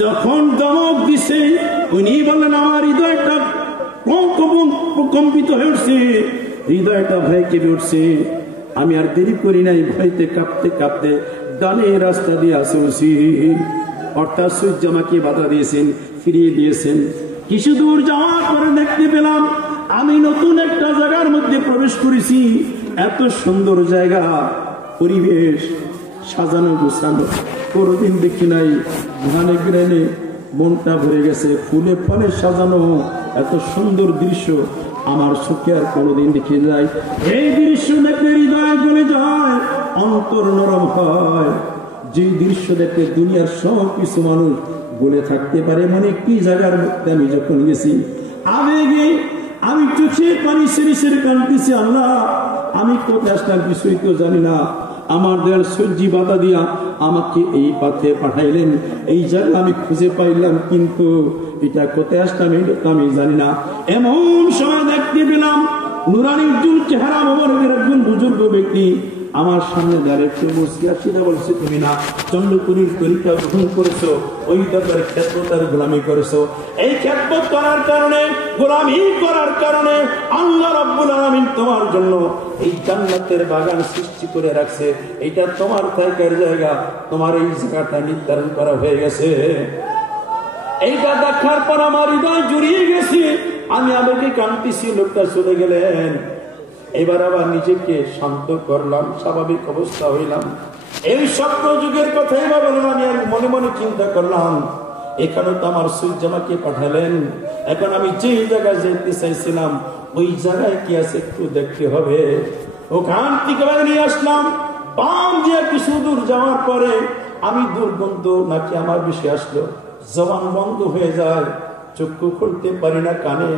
যখন ধমক দিছে, উনি বললেন, আমার হৃদয়টা কম্পিত হয়ে উঠছে, হৃদয়টা ভয় কেঁপে উঠছে। আমি আর দেরি করি নাই, ভয়তে কাঁপতে কাঁপতে ডানে রাস্তা দিয়ে চলছি। অর্থাৎ সূর্য আমাকে বাধা দিয়েছেন, ফিরিয়ে দিয়েছেন। কিছু দূর যাওয়ার পরে দেখতে পেলাম আমি নতুন একটা জায়গার মধ্যে প্রবেশ করেছি। এত সুন্দর জায়গা, পরিবেশ সাজানো গোছানো, কোনোদিন দেখি নাই। ঘানে গ্রানে মনটা ভরে গেছে, ফুলে ফলে সাজানো এত সুন্দর দৃশ্য আমার চোখে আর কোনোদিন দেখে যায়। এই দৃশ্য দেখলে হৃদয় গলে যায়, অন্তর নরম হয়। যে দৃশ্য দেখে দুনিয়ার সব কিছু মানুষ বলে থাকতে পারে। মানে কি জায়গার মধ্যে আমি যখন গেছি, আবেগে আমি চোখে পানি সেরে সেরে কাঁদতেছি, আল্লাহ আমি কোথায় আসলাম কিছুই তো জানি না। আমার দয়াল সূর্যি বাধা দিয়া আমাকে এই পথে পাঠাইলেন, এই জায়গা আমি খুঁজে পাইলাম, কিন্তু এটা কোথায় আসলাম এটা আমি জানি না। এমন সময় দেখতে পেলাম নুরানি উজ্জ্বল চেহারা মোবারকের একজন বুজুর্গ ব্যক্তি আমার সামনে দাঁড়িয়ে মুসকিয়া সিধা বলছে, তুমি না চন্দ্রপুরীর তরিকা গ্রহণ করেছো, ওই দরবারে খেদমতের গোলামি করেছো। এই খেদমত করার কারণে, গোলামি করার কারণে আল্লাহ রাব্বুল আলামিন তোমার জন্য এই জান্নাতের বাগান সৃষ্টি করে রাখছে। এটা তোমার থাকার জায়গা, তোমার এই জায়গাটা নির্ধারণ করা হয়ে গেছে। এইটা দেখার পর আমার হৃদয় জুড়িয়ে গেছে। আমি আমাকে কাঁদতেছি, লোকটা চলে গেলেন। এবার আবার নিজেকে শান্ত করলাম, স্বাভাবিক অবস্থা হইলাম। এই স্বপ্ন যুগের কথাই ভাবলাম, আমি আর মনে মনে চিন্তা করলাম, এখানে তো আমার সূর্য আমাকে পাঠালেন। এখন আমি যে জায়গায় যেতে চাইছিলাম ওই জায়গায় কি আছে একটু দেখতে হবে। ওখান থেকে নিয়ে আসলাম। বাম দিয়ে কিছু দূর যাওয়ার পরে আমি দুর্গন্ধ নাকি আমার বেশি আসলো, জবান বন্ধ হয়ে যায়, চক্ষু খুলতে পারি না, কানে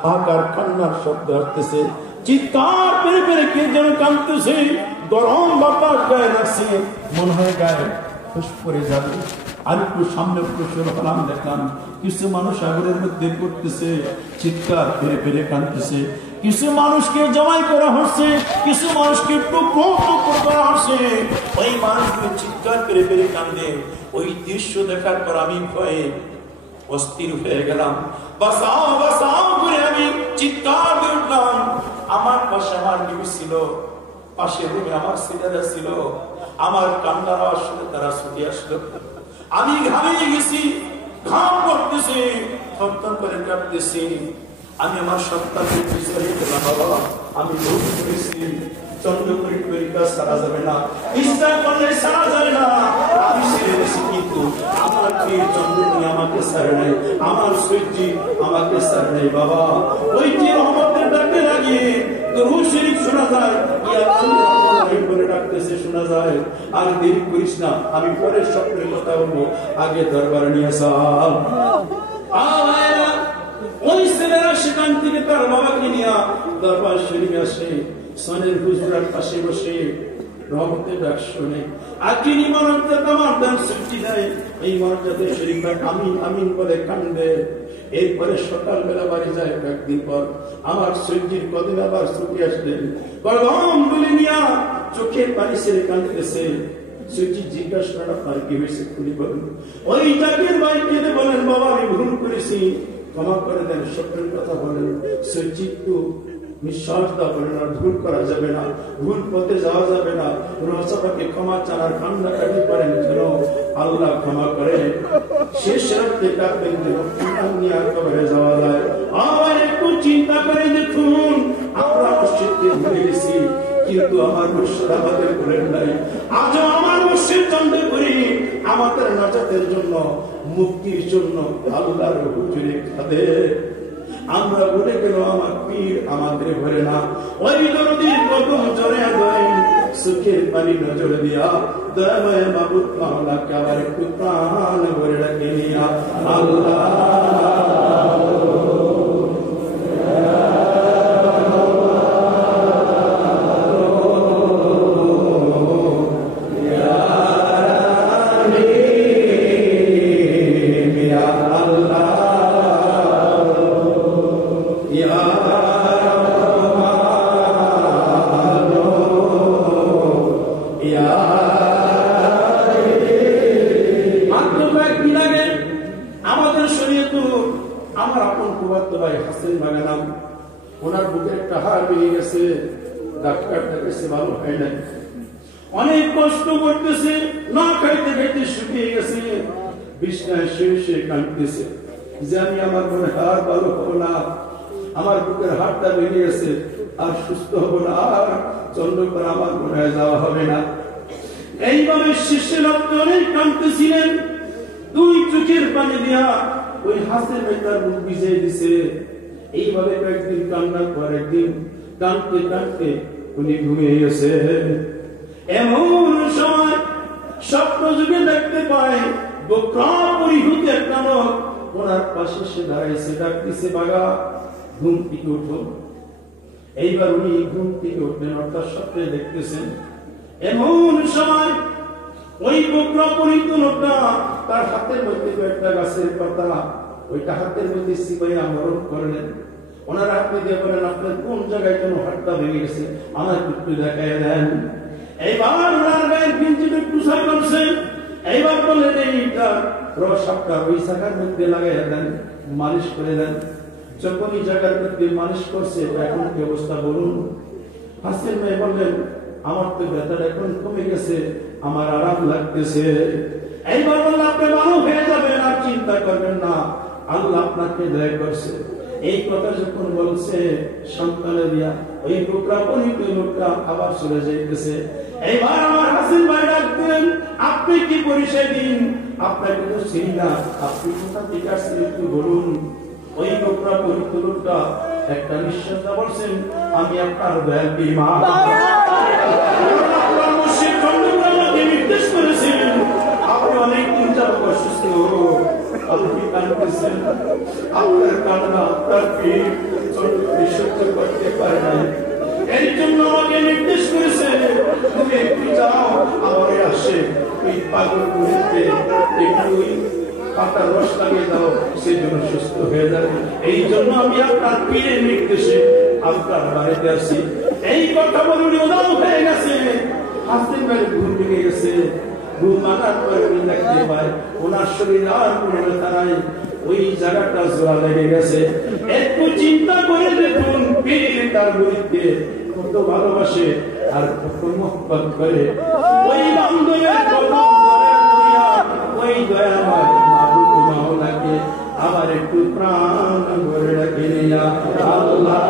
হাহাকার কান্নার শব্দ আসতেছে, চিৎকার পেরে পেরে কে যেন কাঁদতেছে, গরম বাতাস গায়ে লাগছে, মনে হয় গায়ে ফুস করে যাবে। আর একটু সামনে প্রচুর হলাম, দেখলাম কিছু মানুষ সাগরের মধ্যে পড়তেছে, চিৎকার পেরে পেরে কাঁদতেছে। কিছু মানুষকে জমাই করা হচ্ছে, কিছু মানুষকে টুকরো টুকরো করা হচ্ছে। ওই মানুষগুলো চিৎকার পেরে পেরে কান্দে। ওই দৃশ্য দেখার পর আমি ভয়ে অস্থির হয়ে গেলাম। বাঁচাও বাঁচাও করে আমি চিৎকার দিয়ে উঠলাম। আমার পাশে আমার বিবি ছিল, পাশে রুমে আমার ছেলেরা ছিল। আমার কান্নার আওয়াজ শুনে তারা ছুটে আসলো। আমি ঘামিয়ে গেছি, ঘাম পড়তেছে, থরথর করে কাঁপতেছি। আমি আমার সন্তানকে বুঝিয়ে দিলাম, বাবা আমি ভুল করেছি, চন্দ্রপুরীর তরিকা সারা যাবে না, ইচ্ছা করলে সারা যায় না। আমি ছেড়ে দিয়েছি, কিন্তু আমার পীর চন্দ্রপুরী আমাকে ছাড়ে নাই, আমার সূর্যি আমাকে ছাড়ে নাই। বাবা ওই যে রহমতের ডাকে লাগিয়ে দরুদ শরীফ শোনা যায়, বলে ডাকতেছে শোনা যায়। আর দেরি করিস না, আমি পরের স্বপ্নের কথা বলবো, আগে দরবারে নিয়ে আসাম। ওই ছেলেরা সেখান থেকে তার বাবাকে নিয়ে দরবার শরীফে আসে। সনের হুজুরার পাশে বসে রহমতের ডাক শুনে আকিনি মরণতে তোমার দান সৃষ্টি দেয়। এই মর্যাদা শরীফ আমিন আমিন বলে কান্দে। এরপরে সকালবেলা বাড়ি যায়। একদিন পর আমার সূর্যির কদিন আবার ছুটি আসলেন, গরম বলে নিয়া চোখের পানি ছেড়ে কাঁদতেছে। সূর্যি জিজ্ঞাসা করেন, আপনার কি হয়েছে খুলি বলেন। ওই জাকির ভাই কেঁদে বলেন, বাবা আমি ভুল করেছি, ক্ষমা করে দেন, সত্যের কথা বলেন। সূর্যি একটু নিঃশ্বাস দেওয়া বলেন, আর ভুল করা যাবে না, ভুল পথে যাওয়া যাবে না, রহসাকে ক্ষমা চানার কান্না কাটি পারেন যেন আল্লাহ ক্ষমা করে। শেষ রাত্রে কাঁদবেন যেন নিয়ে কবরে যাওয়া যায়। আবার একটু চিন্তা করে দেখুন, আমরা মসজিদকে ভুলে গেছি, কিন্তু আমার মুর্শিদ আমাদের ভুলেন নাই। আজও আমার মুর্শিদ চন্দ্রপুরী আমাদের নাজাতের জন্য, মুক্তির জন্য আল্লাহর হুজুরে কাঁদে। আমরা বলে গেল আমার পীর আমাদের ভরে না। ওই নদীর কদম জড়ে দেন সুখের পানি নজর দিয়া দয়াময় মাবুদ মাওলাকে আবার একটু প্রাণ ভরে রাখে নিয়া আল্লাহ অনেক কষ্ট করতেছে, না খাইতে খাইতে শুকিয়ে গেছে, বিছনায় শুয়ে কাঁদতেছে যে আমি আমার মনে আর ভালো হবো না, আমার বুকের হাড়টা ভেঙে গেছে, আর সুস্থ হবো না, আর চন্দ্রকোনা আমার মনে হয় যাওয়া হবে না। এইভাবে শিষ্যের অনেক কাঁদতেছিলেন, দুই চোখের পানি দিয়া ওই হাসের মেয়েটার মুখ ভিজিয়ে দিছে। এইভাবে কয়েকদিন কান্নার পর একদিন কাঁদতে কাঁদতে উনি ঘুমিয়ে গেছে। এমন সময় স্বপ্ন যুগে দেখতে পায় বোকা পরিহিত একটা লোক ওনার পাশে সে দাঁড়াইছে, ডাকতেছে বাগা ঘুম থেকে উঠো। এইবার উনি ঘুম থেকে উঠলেন, অর্থাৎ স্বপ্নে দেখতেছেন। এমন সময় ওই বোকা পরিহিত লোকটা তার হাতের মধ্যে একটা গাছের পাতা, ওইটা হাতের মধ্যে সিপাহী আমরণ করলেন। ওনার হাতে দিয়ে বলেন আপনার কোন জায়গায় কোন হাতটা ভেঙে গেছে আমার একটু দেখাই দেন। এইবার ওনার গায়ের কিঞ্চিত একটু সাই করছে, এইবার বললেন এইটা রস আপনার ওই জায়গার মধ্যে লাগাই দেন, মালিশ করে দেন। যখন এই জায়গার মধ্যে মালিশ করছে এখন কি অবস্থা বলুন। হাসিন ভাই বললেন আমার তো ব্যথাটা এখন কমে গেছে, আমার আরাম লাগতেছে। এইবার বললেন আপনি ভালো হয়ে যাবেন, আর চিন্তা করবেন না, আল্লাহ আপনাকে দয়া করছে। এই কথা যখন বলছে সন্তানের দিয়া ওই বোকরা পরিহিত লোকটা আবার চলে যাইতেছে। এইবার আমার হাসিন ভাই ডাকতেন আপনি কি পরিচয় দিন, আপনাকে তো চিনি না, আপনি কোথা থেকে আসছেন একটু বলুন। ওই বোকরা পরিহিত লোকটা একটা নিঃশ্বাস বলছেন আমি আপনার দয়াল ইমাম। আপনার মুর্শিদ খণ্ডকার আমাকে নির্দেশ করেছেন আপনি অনেকদিন যাবত অসুস্থ, আপনি কাঁদতেছেন, আপনার কান্না আপনার পীর সহ্য করতে পারে নাই, এই জন্য আমাকে নির্দেশ করেছে তুমি একটু যাও আমার আসে ওই পাগল মুহূর্তে একটু পাতার রস লাগিয়ে দাও, সেই জন্য সুস্থ হয়ে যাবে। এই জন্য আমি আপনার পীরের নির্দেশে আপনার বাড়িতে আসি। এই কথা বলে উদাও হয়ে গেছে, হাসিন ভাই ঘুম ভেঙে গেছে। ঘুম ভাঙার পরে উনি দেখতে পায় ওনার শরীর আর কোনো ব্যথা নাই, ওই জায়গাটা জোড়া লেগে গেছে। একটু চিন্তা করে দেখুন পীর তার মুরিদকে কত ভালোবাসে আর কত মহব্বত করে। ওই বান্ধবের কত ওই দয়াময় মাবুদ মাওলাকে আবার একটু প্রাণ ভরে রাখে নিয়া আল্লাহ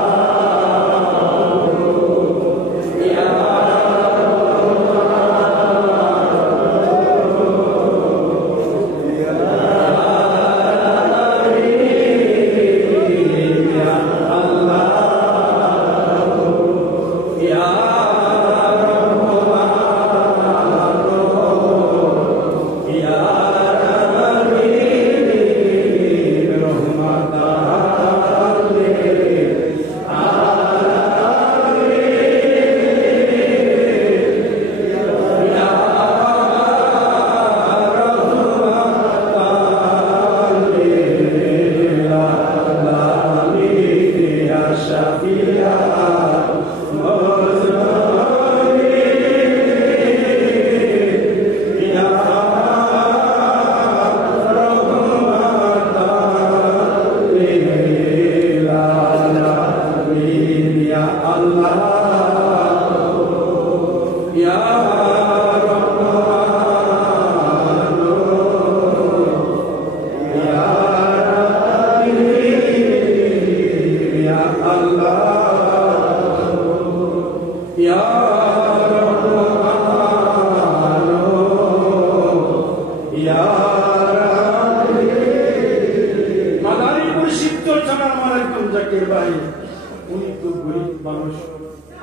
মানুষ,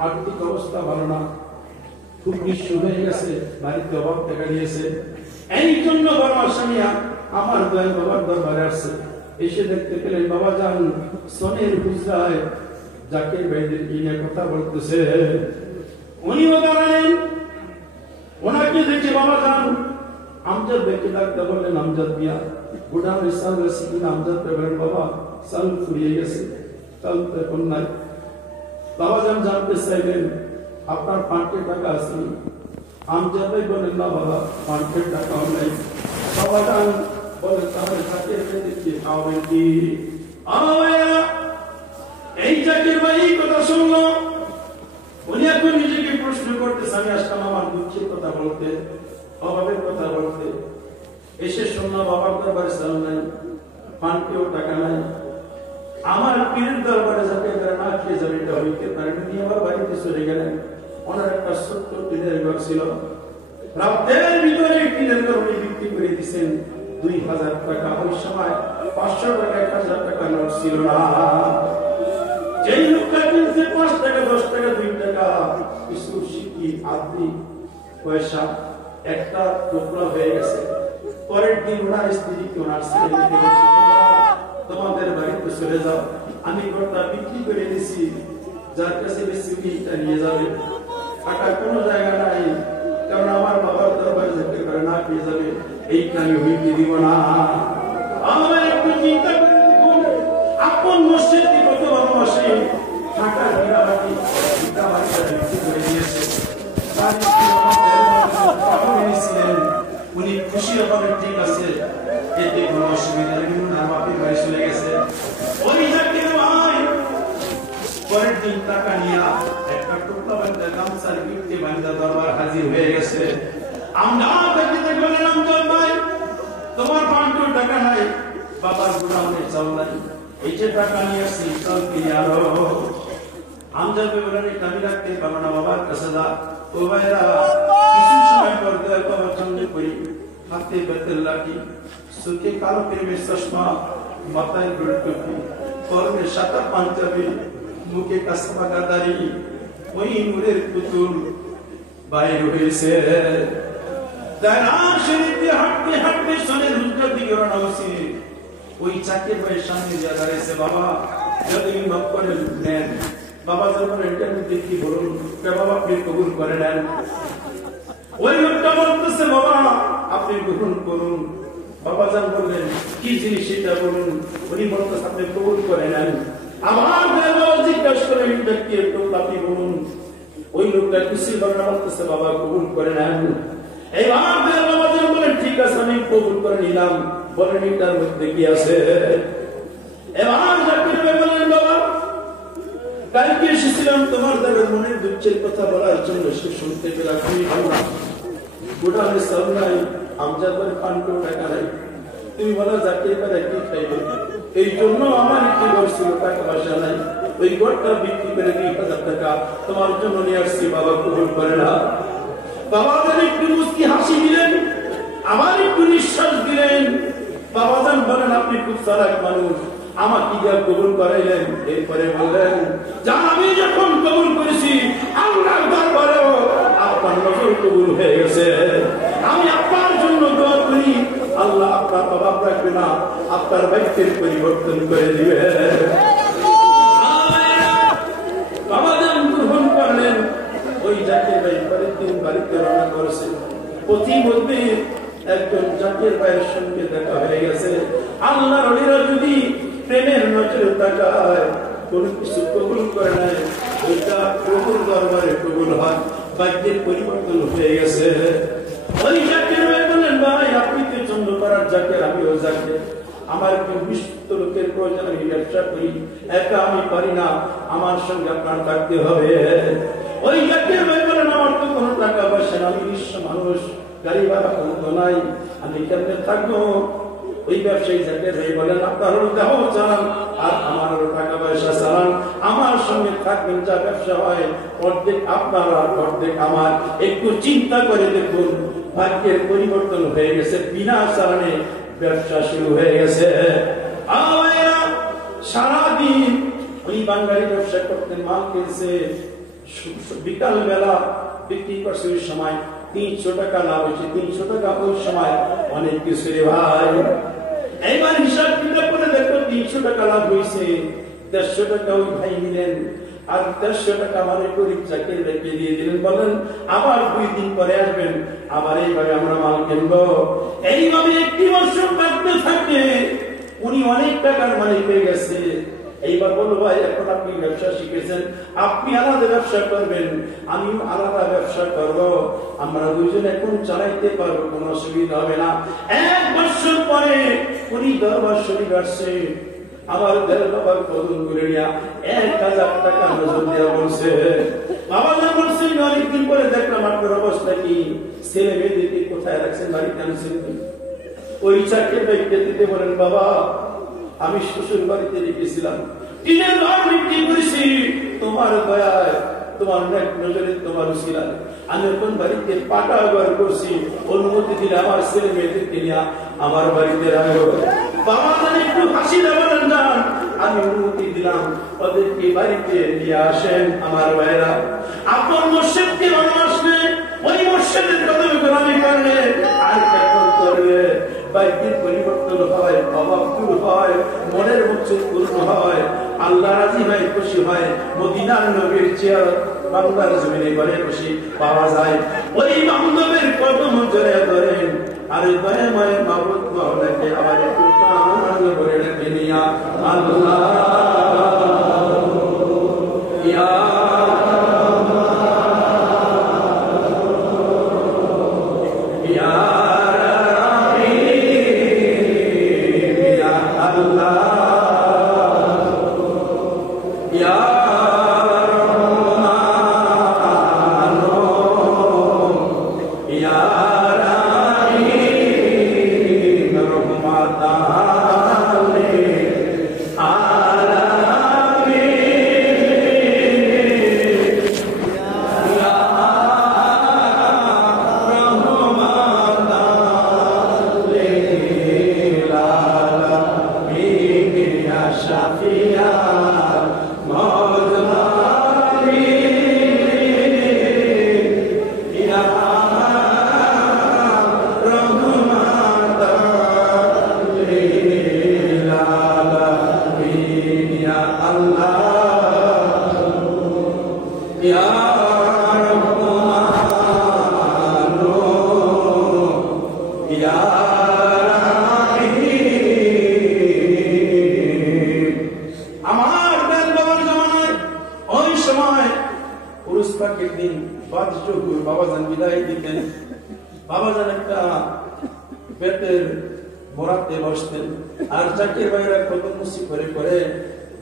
আর্থিক অবস্থা ভালো না, খুব নিঃস্ব হয়ে গেছে, বাড়িতে অভাব দেখা দিয়েছে। এই জন্য বড় আসামিয়া আমার দয়াল বাবার দরবারে আসছে। এসে দেখতে পেলেন বাবা যান সোনের হুজরায় জাকির ভাইদের নিয়ে কথা বলতেছে। উনিও দাঁড়ালেন, ওনাকে দেখে বাবা যান আমজাদ দেখে ডাকতে বললেন, আমজাদ মিয়া বুড়া সাল রেসিপি আমজাদ বললেন, বাবা সাল ফুরিয়ে গেছে, চাল তো এখন নাই। বাবা যান জানতে চাইলেন আপনার 5 টাকা আছে? আমজাদ ভাই বলেন, না বাবা 5 টাকাও নাই। বাবা যান বলে, তাহলে জাকির ভাইকে খাওয়াবেন কি? এই জাকির ভাই এই কথা শুনলো, উনি এখন নিজেকে প্রশ্ন করতেছে, আমি আসলাম আমার দুঃখের কথা বলতে, অভাবের কথা বলতে, এসে শুনলাম বাবার দরবারে চাল নাই, 5 টাকা নাই। আমার পীরের দরবারে যাতে না খেয়ে যাবে এটা হইতে পারে। উনি আমার বাড়িতে চলে গেলেন। ওনার একটা ছোট্ট টিনের ঘর ছিল, রাতের ভিতরে টিনের ঘর উনি বিক্রি করে দিচ্ছেন 2000 টাকা। ওই সময় 500 টাকা 1000 টাকা নোট ছিল না। যেই লোকটা কিনছে 5 টাকা 10 টাকা 2 টাকা কিছু শিখি আদি পয়সা একটা টুকরা হয়ে গেছে। পরের দিন ওনার স্ত্রীকে ওনার ছেলেকে বলছে, তোমাদের বাড়িতে চলে যাও, আমি ঘরটা বিক্রি করে দিছি, যার কাছে বেশি এটা নিয়ে যাবে। টাকার কোনো জায়গা নাই, কারণ আমার বাবার দরবারে যেতে পারে না পেয়ে যাবে, এইটা আমি হইতে দিব না। আমার একটু চিন্তা করে দেখুন, আপন মসজিদকে কত ভালোবাসে, ঢাকার হীরাবাড়ি ইটা বাড়িটা বিক্রি করে দিয়েছে। উনি খুশি হবেন, ঠিক আছে, এতে কোনো অসুবিধা নেই, ওনার বাপের বাড়ি চলে গেছে। ওই জাকির ভাই পরের দিন টাকা নিয়ে একটা টুকরা বান্ধা গামছার গিট্টি বান্ধা দরবার হাজির হয়ে গেছে। আমরা দেখতে বলেন, আমজাদ ভাই তোমার 5 টাকা নাই, বাবার গুদামে চাল নাই, এই যে টাকা নিয়ে আসছি চাল কিনে আনো। আমজাদ ভাই বলেন, এটা আমি রাখতে পারবো না, বাবার কাছে যা। ও ভাইরা কিছু সময় পর দেয় বাবার সঙ্গে করি, হাতে বেতের লাঠি, চোখে কালো প্রেমের চশমা, মাথায় গোল টুপি, পরনে সাদা পাঞ্জাবি, মুখে কাসমা গাদারি, ওই নূরের পুতুল বাইর হয়েছে। হাঁটতে হাঁটতে সোনের হুজরার দিকে রওনা হয়েছে। ওই জাকির ভাইয়ের সামনে যা দাঁড়িয়েছে, বাবা যদি মাফ করে নেন, বাবা যখন ইন্টারভিউ কি বলুন, বাবা আপনি কবুল করে নেন। ওই লোকটা বলতেছে, বাবা আপনি গ্রহণ করুন। বাবা যান বললেন, কি জিনিস সেটা বলুন। উনি বলতেছে, আপনি কবুল করে নেন। আমার জিজ্ঞাসা করে ব্যক্তি একটু আপনি বলুন। ওই লোকটা খুশি বাংলা বলতেছে, বাবা কবুল করে নেন। এই বাবা যান বলেন, ঠিক আছে আমি কবুল করে নিলাম। বলেন এটার মধ্যে কি আছে? এবার জাকির ভাই বললেন, বাবা কালকে এসেছিলাম তোমার দাদার মনের দুঃখের কথা বলার জন্য, সে শুনতে পেলাম খুবই ভালো। গোডাউনে চাল নাই, আমজাদ ভাই 5 টাকা নাই, তুমি বলো জাকির ভাই কি খাইবে? এই জন্য আমার একটি ঘর ছিল, টাকা পয়সা নাই, ওই ঘরটা বিক্রি করে 2000 টাকা তোমার জন্য নিয়ে আসছি, বাবা কবুল করে না। বাবা যান একটু মুস্কি হাসি দিলেন, আবার একটু নিঃশ্বাস দিলেন। বাবা যান বলেন, আপনি খুব চালাক মানুষ, আমাকে যা কবুল করাইলেন। এরপরে বললেন, যা আমি যখন কবুল করেছি আল্লাহর দরবারেও আপনার নজর কবুল হয়ে গেছে। আমি আপনার জন্য দোয়া করি, আল্লাহ আপনার অভাব রাখবে না, আপনার ভাগ্যের পরিবর্তন করে দিবে। বাবা যান গ্রহণ করলেন। ওই জাকির ভাই পরের দিন বাড়িতে রওনা করেছে। প্রতিমধ্যে একজন জাকির ভাইয়ের সঙ্গে দেখা হয়ে গেছে। আল্লাহর ওলিরা যদি প্রেমের নজরে তাকায়, কোন কিছু কবুল করে নাই, ওইটা প্রভুর দরবারে কবুল হয়, ভাগ্যের পরিবর্তন হয়ে গেছে। ওই জাকির ভাই বললেন, ভাই আপনি তো জন্য করার জাকির, আমিও জাকির, আমার একটু বিশুদ্ধ লোকের প্রয়োজন, আমি ব্যবসা করি, একা আমি পারি না, আমার সঙ্গে আপনার থাকতে হবে। ওই জাকির ভাই বলেন, আমার তো কোনো টাকা পয়সা না, আমি নিঃস্ব মানুষ, গাড়ি ভাড়া কোনো নাই, আমি কেমনে থাকবো? ওই ব্যবসায়ী জাকির ভাই বলেন, আপনার দেহ চালান আর আমার টাকা পয়সা চালান, আমার সঙ্গে থাকবেন, যা ব্যবসা হয় অর্ধেক আপনার আর অর্ধেক আমার। একটু চিন্তা করে দেখুন, ভাগ্যের পরিবর্তন হয়ে গেছে, বিনা চালানে ব্যবসা শুরু হয়ে গেছে। সারাদিন উনি বাঙালি ব্যবসা করতেন, মাল কিনছে, বিকাল বেলা বিক্রি করছে, ওই সময় 300 টাকা লাভ হয়েছে। 300 টাকা ওই সময় অনেক কিছু রে ভাই। এইবার হিসাব কিতাব করে দেখো 300 টাকা লাভ হয়েছে, 150 টাকা ওই ভাই নিলেন, আর 150 টাকা মানে গরিব চাকরি রেখে দিয়ে দিলেন, বলেন আবার 2 দিন পরে আসবেন, আবার এইভাবে আমরা মাল কিনবো। এইভাবে 1 বছর কাটতে থাকে, উনি অনেক টাকার মালিক হয়ে গেছে। এইবার বলো ভাই, এখন আপনি ব্যবসা শিখেছেন, আপনি আলাদা ব্যবসা করবেন, আমি আলাদা ব্যবসা করব, আমরা দুইজন এখন চালাইতে পারবো, কোনো অসুবিধা হবে না। 1 বছর পরে উনি দরবার শরীফ আসছে, আবার দেড় বাবার কদম করে নিয়া 1000 টাকা নজর দেওয়া বলছে। বাবা যা বলছেন, অনেকদিন পরে দেখলাম আপনার অবস্থা কি, ছেলে মেয়েদেরকে কোথায় রাখছেন, বাড়িতে আনছেন? ওই চাকরির বাইকটা দিতে বলেন, বাবা আমি শ্বশুর বাড়িতে রেখেছিলাম, টিনের ঘর বিক্রি করেছি, তোমার দয়ায়, তোমার নজরে, তোমার উসিলায় আমি এখন বাড়িতে পাকা ঘর করছি, অনুমতি দিলে আমার ছেলে মেয়েদেরকে নিয়ে আমার বাড়িতে রাখবো। বাবা জানে একটু হাসি দেবেন যান, আমি অনুমতি দিলাম, ওদেরকে বাড়িতে নিয়ে আসেন। আমার ভাইরা, আপনার মসজিদকে ভালোবাসলে, ওই মসজিদের কদমে গোলামি করলে, আর কেমন করবে? বাইকের পরিবর্তন হয়, অভাব দূর হয়, মনের মুক্তি পূর্ণ হয়, আল্লাহ রাজি হয়, খুশি হয়। মদিনার নবীর চেয়ার বাংলার জমিনে ঘরে বসে পাওয়া যায়। ওই বান্ধবের কদম জড়িয়ে ধরেন, আর দয়াময় মাবুদ মাওলাকে আবার একটু প্রাণ ভরে রেখে নিয়া আল্লাহ ইয়া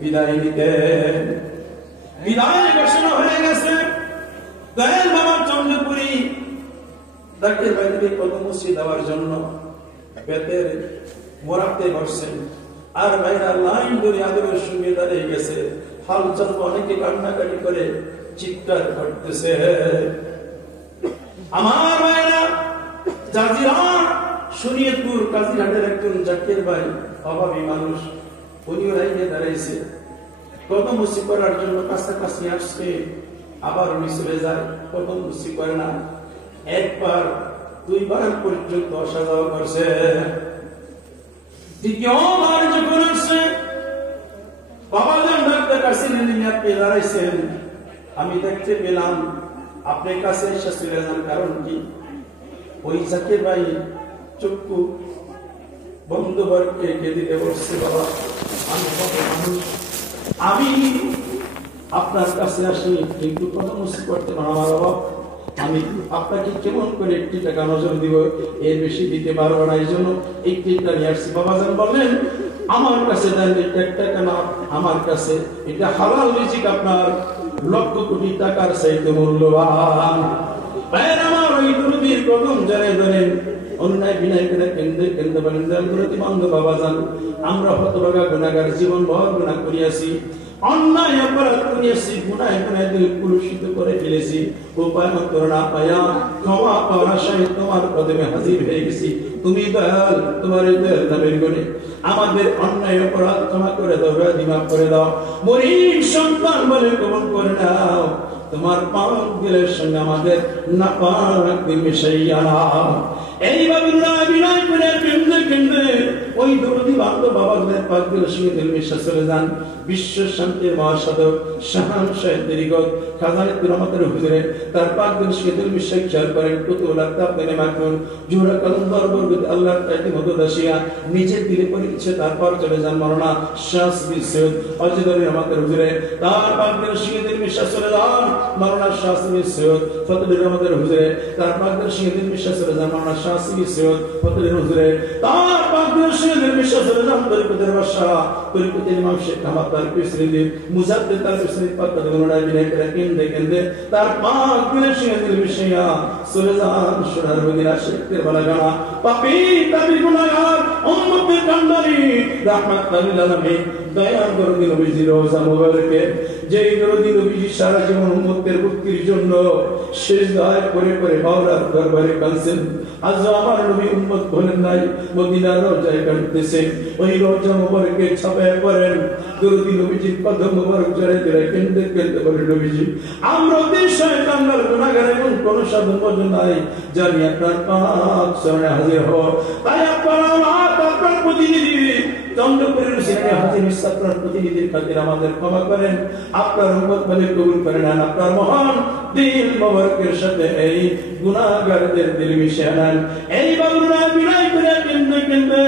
বিদায় নিতেন। বিদায় ঘোষণা হয়ে গেছে। দয়াল বাবা চন্দ্রপুরী ডাক্তার বাইরে কদমসি দেওয়ার জন্য বেতের মোড়াতে বসছেন, আর ভাইরা লাইন ধরে আদরের সঙ্গে দাঁড়িয়ে গেছে। হাল চলব, অনেকে কান্নাকাটি করে চিৎকার করতেছে। আমার ভাইরা জাজিরা শরীয়তপুর কাজিরহাটের একজন জাকির ভাই, অভাবী মানুষ, উনিও লাইনে দাঁড়াইছে, কদমসি করার জন্য কাছাকাছি আসছে, আবার উনি চলে যায়, কদমসি করে না। একবার দুইবার পর্যন্ত আসা যাওয়া করছে। দ্বিতীয়বার যখন আসছে, বাবা যান ডাক্তার কাছে নিয়ে আপনি দাঁড়াইছেন, আমি দেখতে পেলাম আপনার কাছে এসে চলে যান, কারণ কি? ওই জাকির ভাই চক্ষু বন্ধ করে কেঁদে বসছে, বাবা আমি কত মানুষ, আমি আপনার কাছে আসি কিন্তু কদমসি করতে পারবো না বাবা, আমি আপনাকে কেমন করে 1 টাকা নজর দিব, এর বেশি দিতে পারবো না, এই জন্য 1 টাকা নিয়ে আসছি। বাবা যান বললেন, আমার কাছে দেন 1 টাকা না, আমার কাছে এটা হালাল রিজিক, আপনার লক্ষ কোটি টাকার চাইতে মূল্যবান। ভাইয়ের আমার, ওই নবীর কদম জড়িয়ে ধরেন, অন্যায় বিনয় করে কেন্দ্রে বলেন, বাবা যান আমরা হতভাগা গুনাহগার, জীবন ভর গুনাহ করিয়াছি, অন্যায় অপরাধ করেছি, গুনাহে গুনাহে দিল কলুষিত করে ফেলেছি, উপায় মতো না পায়া ক্ষমা পাওয়ার আশায় তোমার কদমে হাজির হয়ে গেছি। তুমি দয়াল, তোমার দয়াল নামের গুণে আমাদের অন্যায় অপরাধ ক্ষমা করে দাও, ব্যাধি মাফ করে দাও, মরিন সন্তান বলে কবুল করে নাও। তোমার পাক দিলের সঙ্গে আমাদের নাপাক দিল মিশাইয়া নাও। এইভাবে বিনয় করে কেন্দ্রে কেন্দ্রে ওই দরদি বান্ধব বাবাদের পাক দিলের সঙ্গে দিল মিশা চলে যান। বিশ্ব শান্তির মহাসাধক শাহান সাহেব দিরিগত খাজানাতুর রহমতের হুজুরে তার পাক দিলের সঙ্গে দিল মিশা খেয়াল করেন কুতুল আক্তাব নেমে মাখুন জোহরা কালন্দর বরকত আল্লাহ তাইতে মদদাসিয়া নিজের দিলে পরিচ্ছে। তারপর চলে যান মাওলানা শাহ সৈয়দ অজিদুর রহমতের হুজুরে তার পাক দিলের সঙ্গে দিল মিশা চলে যান মাওলানা শাহ সৈয়দ ফতেহুর রহমতের হুজুরে তার পাক দিলের সঙ্গে দিল মিশা চলে যান মাওলানা শাহ সৈয়দ ফতেহুর হুজুরে তার পাক দিলের সঙ্গে দিল মিশা চলে যান তরিকতের বাদশা তরিকতের ইমাম শেখ আহমদ তার পিছনে মুজাদ্দিদ তার পিছনে পাক দিলের বিনয় করে কেন্দ্রে কেন্দ্রে তার পাক দিলের সঙ্গে দিল মিশিয়া চলে যান সোনার মদিনা শেখের বালাগানা পাপী তাবি গুনাহগার উম্মতের কান্ডারি রাহমাতুল লিল আলামিন দয়া করে দিল নবীজির রওজা মুবারকে যেই দরদি নবীজি সারা জীবন উম্মতের মুক্তির জন্য সিজদায় করে করে মাওলার দরবারে কাঁদছেন। আজ আমার নবী উম্মত বলেন নাই মদিনার রওজায় কাঁদতেছেন, ওই রওজা মুবারকে ছাপায় করেন দরদি নবীজির কদম মুবারক জড়ায় ধরে কেন্দ্রে কেন্দ্রে বলে নবীজি আমরা দেশে কাঙ্গাল গুনাহগার এবং কোন সাধন ভজন নাই, জানি আপনার পাক চরণে হাজির হও। তাই আপনার প্রতিনিধি চন্দ্রপুরের সেখানে হাজির আপনার প্রতিনিধির খাতির আমাদের ক্ষমা করেন, আপনার উম্মত বলে কবুল করেন। আপনার মহান দিল মোবারকের সাথে এই গুনাহগারদের দিল মিশিয়ে নেন। এই বাবুরা বিনয় করে কেন্দ্রে কেন্দ্রে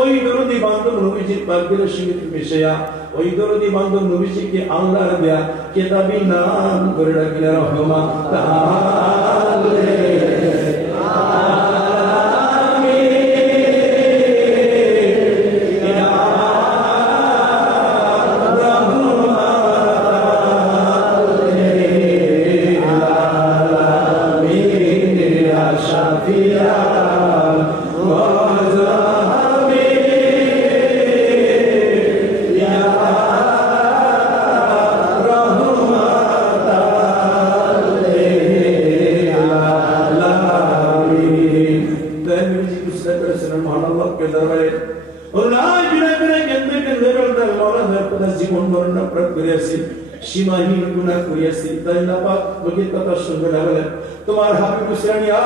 ওই দরদি বান্ধব নবীজির পাক দিলের সঙ্গে মিশিয়া ওই দরদি বান্ধব নবীজিকে আল্লাহর দেয়া কিতাবী নাম করে রাখেন রহমাত। জীবন মরণ অপরাধ করিয়াছি, সীমাহীন গুনাহ করিয়াছি, তাই না পাক লোকের কথা শুনবে না বলে তোমার হাবিব হুসাইনিয়া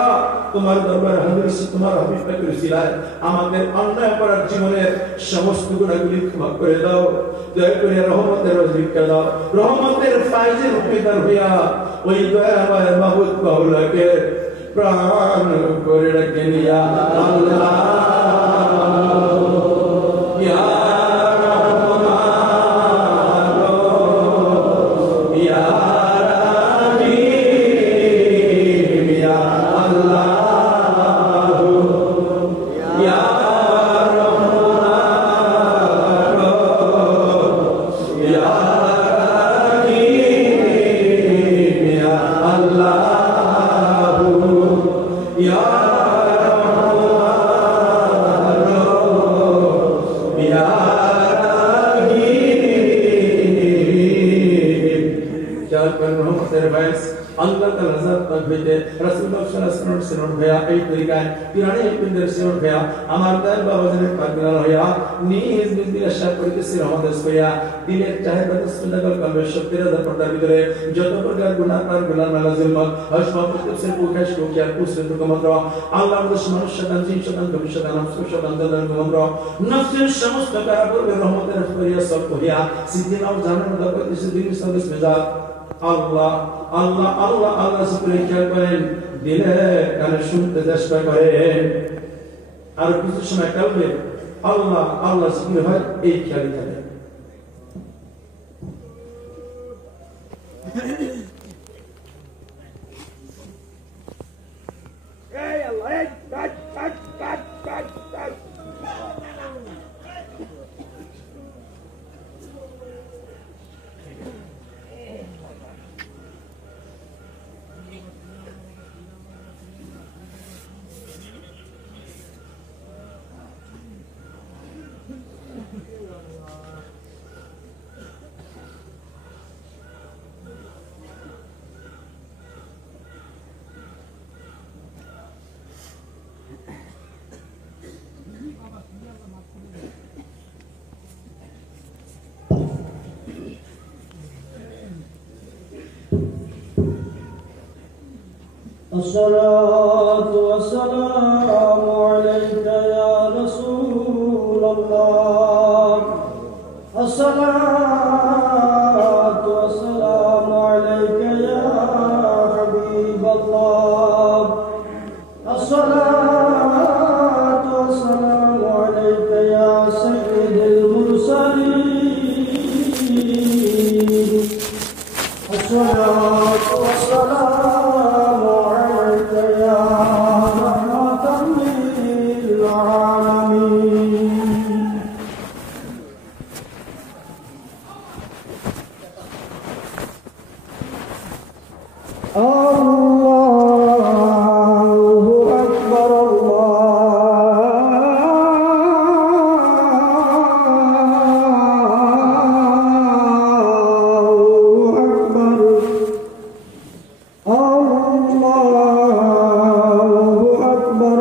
তোমার দরবারে হাজির হইছি, তোমার হাবিব পাকের উসিলায় আমাদের অন্যায় করার জীবনের সমস্ত গুনাহগুলি ক্ষমা করে দাও। দয়া করে রহমতের ভিক্ষা দাও, রহমতের ফায়জের উম্মেদার হইয়া ওই দয়াময় মাহবুব বাউলাকে প্রাণ করে রাখেন ইয়া আল্লাহ ইয়া আমার দয়াল বাবাজানের পাগলান হইয়া নিজ নিজ দিলে সাপ করিতেছি রহমত হইয়া দিলের চাহিদা সুন্দর কলবে শক্তির পর্দার ভিতরে যত প্রকার গুনাহ আর গুনাহ নালা জুলম হজমত প্রত্যেক প্রকাশ কোকিয়া কুসরে কমন্দ্র আল্লাহ দুশমন শতান জিন শতান ভবিষ্যৎ নফস শতান দলান কমন্দ্র নফসের সমস্ত কারাপুরের রহমতের ফরিয়া সব করিয়া সিদ্দিন আও জানান দরকার সিদ্দিন সাদেস মেজাজ আল্লাহ আল্লাহ আল্লাহ আল্লাহ সুবহানাহু ওয়া তাআলা করেন দিলে কানে শুনতে চেষ্টা করেন। আর কিছু সময় কালবে আল্লাহ আল্লাহ জিকির হয়, এই খেয়াল থাকে। الصلاة والسلام عليك يا رسول الله الصلاة والسلام عليك يا حبيب الله الصلاة والسلام عليك يا سيد المرسلين الصلاة والسلام عليك يا رحمة للعالمين الله أكبر الله أكبر الله أكبر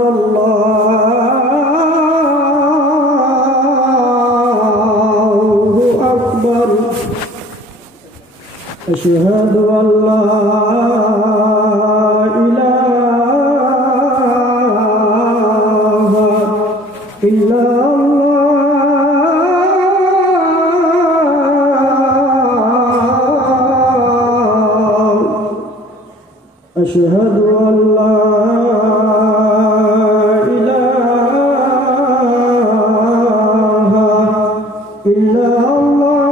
الله أكبر أشهد أن لا إله إلا الله أشهد أن لا إله إلا الله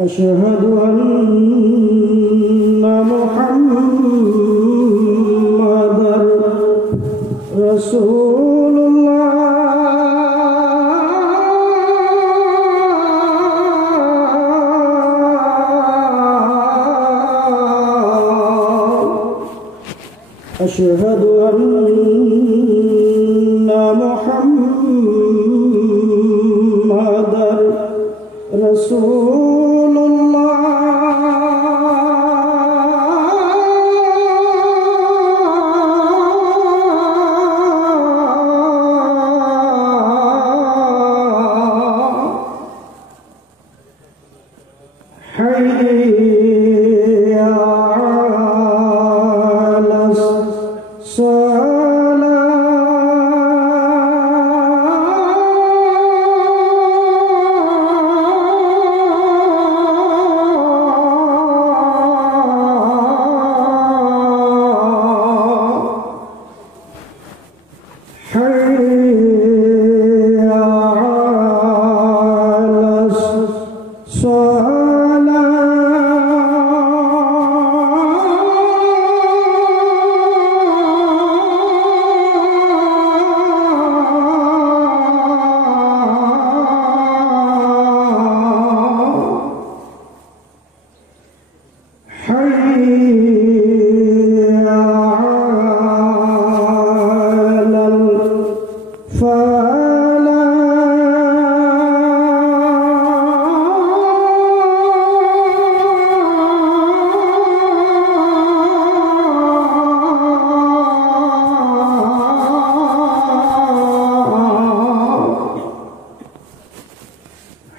أشهد أن محمدا رسول الله أشهد أن محمدا رسول الله حي على الصلاة حي على الصلاة حي على الفلاح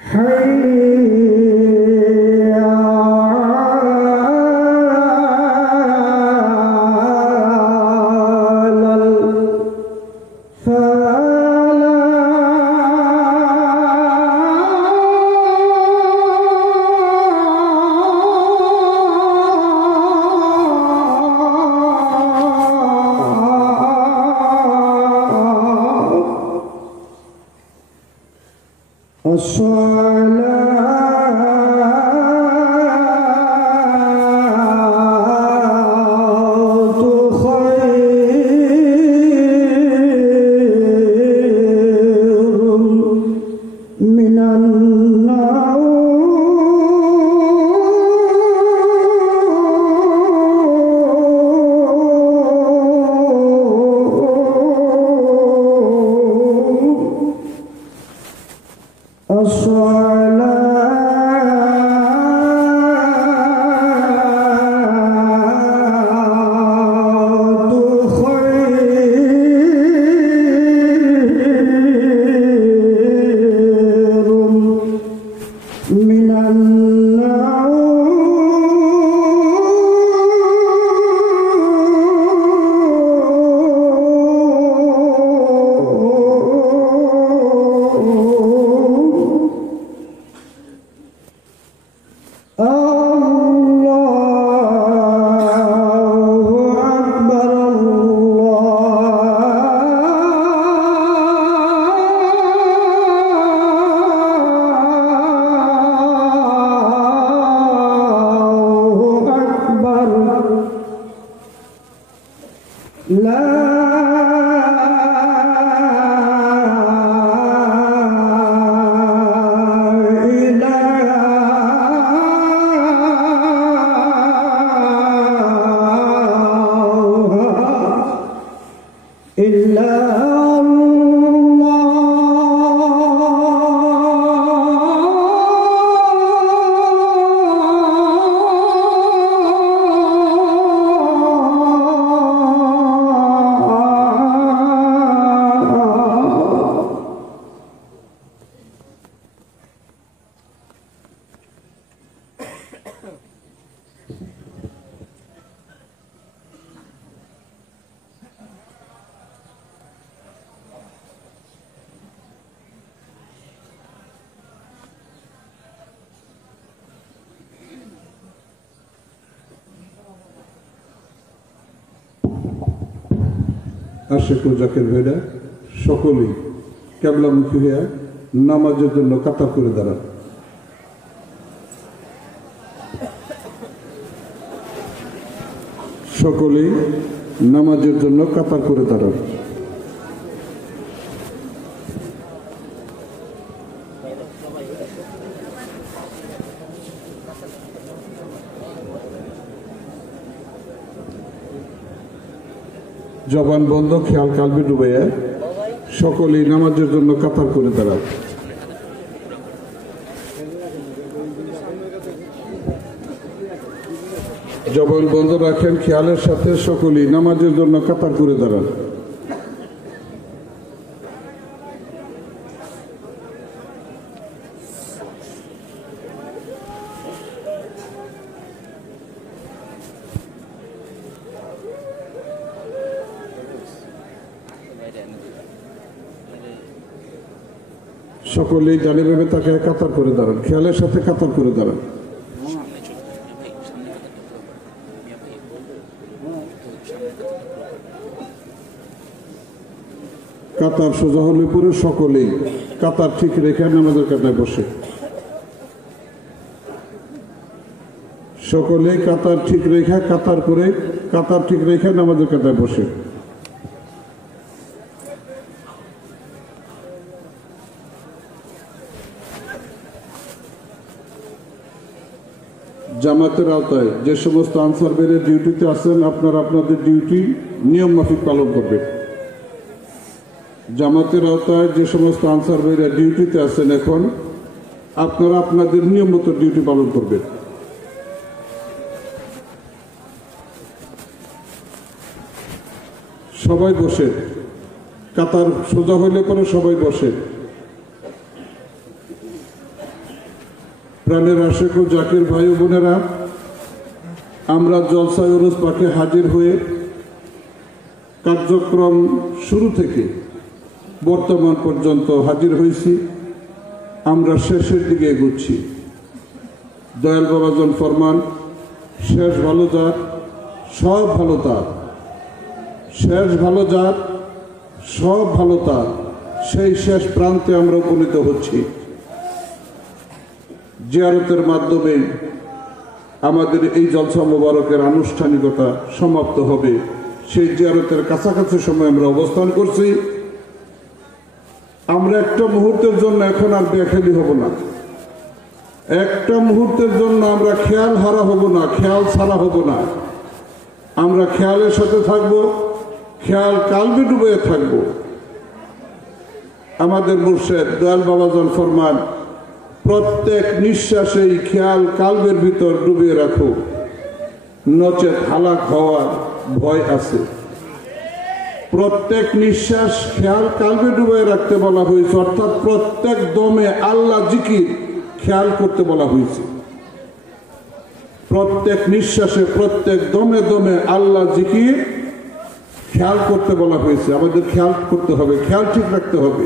حي على الصلاة خير من النوم الصلاة আশেক ও জাকের ভাইরা সকলেই কেবলামুখী হইয়া নামাজের জন্য কাতার করে দাঁড়ান। সকলেই নামাজের জন্য কাতার করে দাঁড়ান। জবান বন্ধ, খেয়াল কালবে ডুবাইয়া সকলেই নামাজের জন্য কাতার করে দাঁড়ান। জবান বন্ধ রাখেন, খেয়ালের সাথে সকলেই নামাজের জন্য কাতার করে দাঁড়ান। সকলেই জানিভাবে তাকে কাতার করে দাঁড়ান, খেয়ালের সাথে কাতার করে দাঁড়ান। কাতার সোজা হলে পরে সকলেই কাতার ঠিক রেখে নামাজের কাতায় বসে। সকলেই কাতার ঠিক রেখে কাতার ঠিক রেখে নামাজের কাতায় বসে। জামাতের আওতায় যে সমস্ত আনসার বেড়ে ডিউটিতে আছেন, আপনারা আপনাদের ডিউটি নিয়ম মাফিক পালন করবেন। জামাতের আওতায় যে সমস্ত আনসার বেড়ে ডিউটিতে আছেন, এখন আপনারা আপনাদের নিয়ম মতো ডিউটি পালন করবেন। সবাই বসে, কাতার সোজা হইলে পরে সবাই বসে। প্রাণের আশেক ও জাকির ভাই ও বোনেরা, আমরা জলসায় উরুস পাকে হাজির হয়ে কার্যক্রম শুরু থেকে বর্তমান পর্যন্ত হাজির হয়েছি। আমরা শেষের দিকে এগোচ্ছি। দয়াল বাবাজন ফরমান, শেষ ভালো যার সব ভালো তার, শেষ ভালো যার সব ভালো তার, সেই শেষ প্রান্তে আমরা উপনীত হচ্ছি। জিয়ারতের মাধ্যমে আমাদের এই জলসা মোবারকের আনুষ্ঠানিকতা সমাপ্ত হবে। সেই জিয়ারতের কাছাকাছি সময় আমরা অবস্থান করছি। আমরা একটা মুহূর্তের জন্য এখন আর বেখেয়ালি হব না, একটা মুহূর্তের জন্য আমরা খেয়াল হারা হব না, খেয়াল ছাড়া হব না। আমরা খেয়ালের সাথে থাকব, খেয়াল কালবে ডুবে থাকব। আমাদের মুর্শেদ দয়াল বাবাজন ফরমান, প্রত্যেক নিঃশ্বাসেই খেয়াল কালবের ভিতর ডুবিয়ে রাখো, নচেত হালাক হওয়ার ভয় আছে। প্রত্যেক নিঃশ্বাস খেয়াল কালবে ডুবিয়ে রাখতে বলা হয়েছে, অর্থাৎ প্রত্যেক দমে আল্লাহ জিকির খেয়াল করতে বলা হয়েছে। প্রত্যেক নিঃশ্বাসে প্রত্যেক দমে দমে আল্লাহ জিকির খেয়াল করতে বলা হয়েছে। আমাদের খেয়াল করতে হবে, খেয়াল ঠিক রাখতে হবে।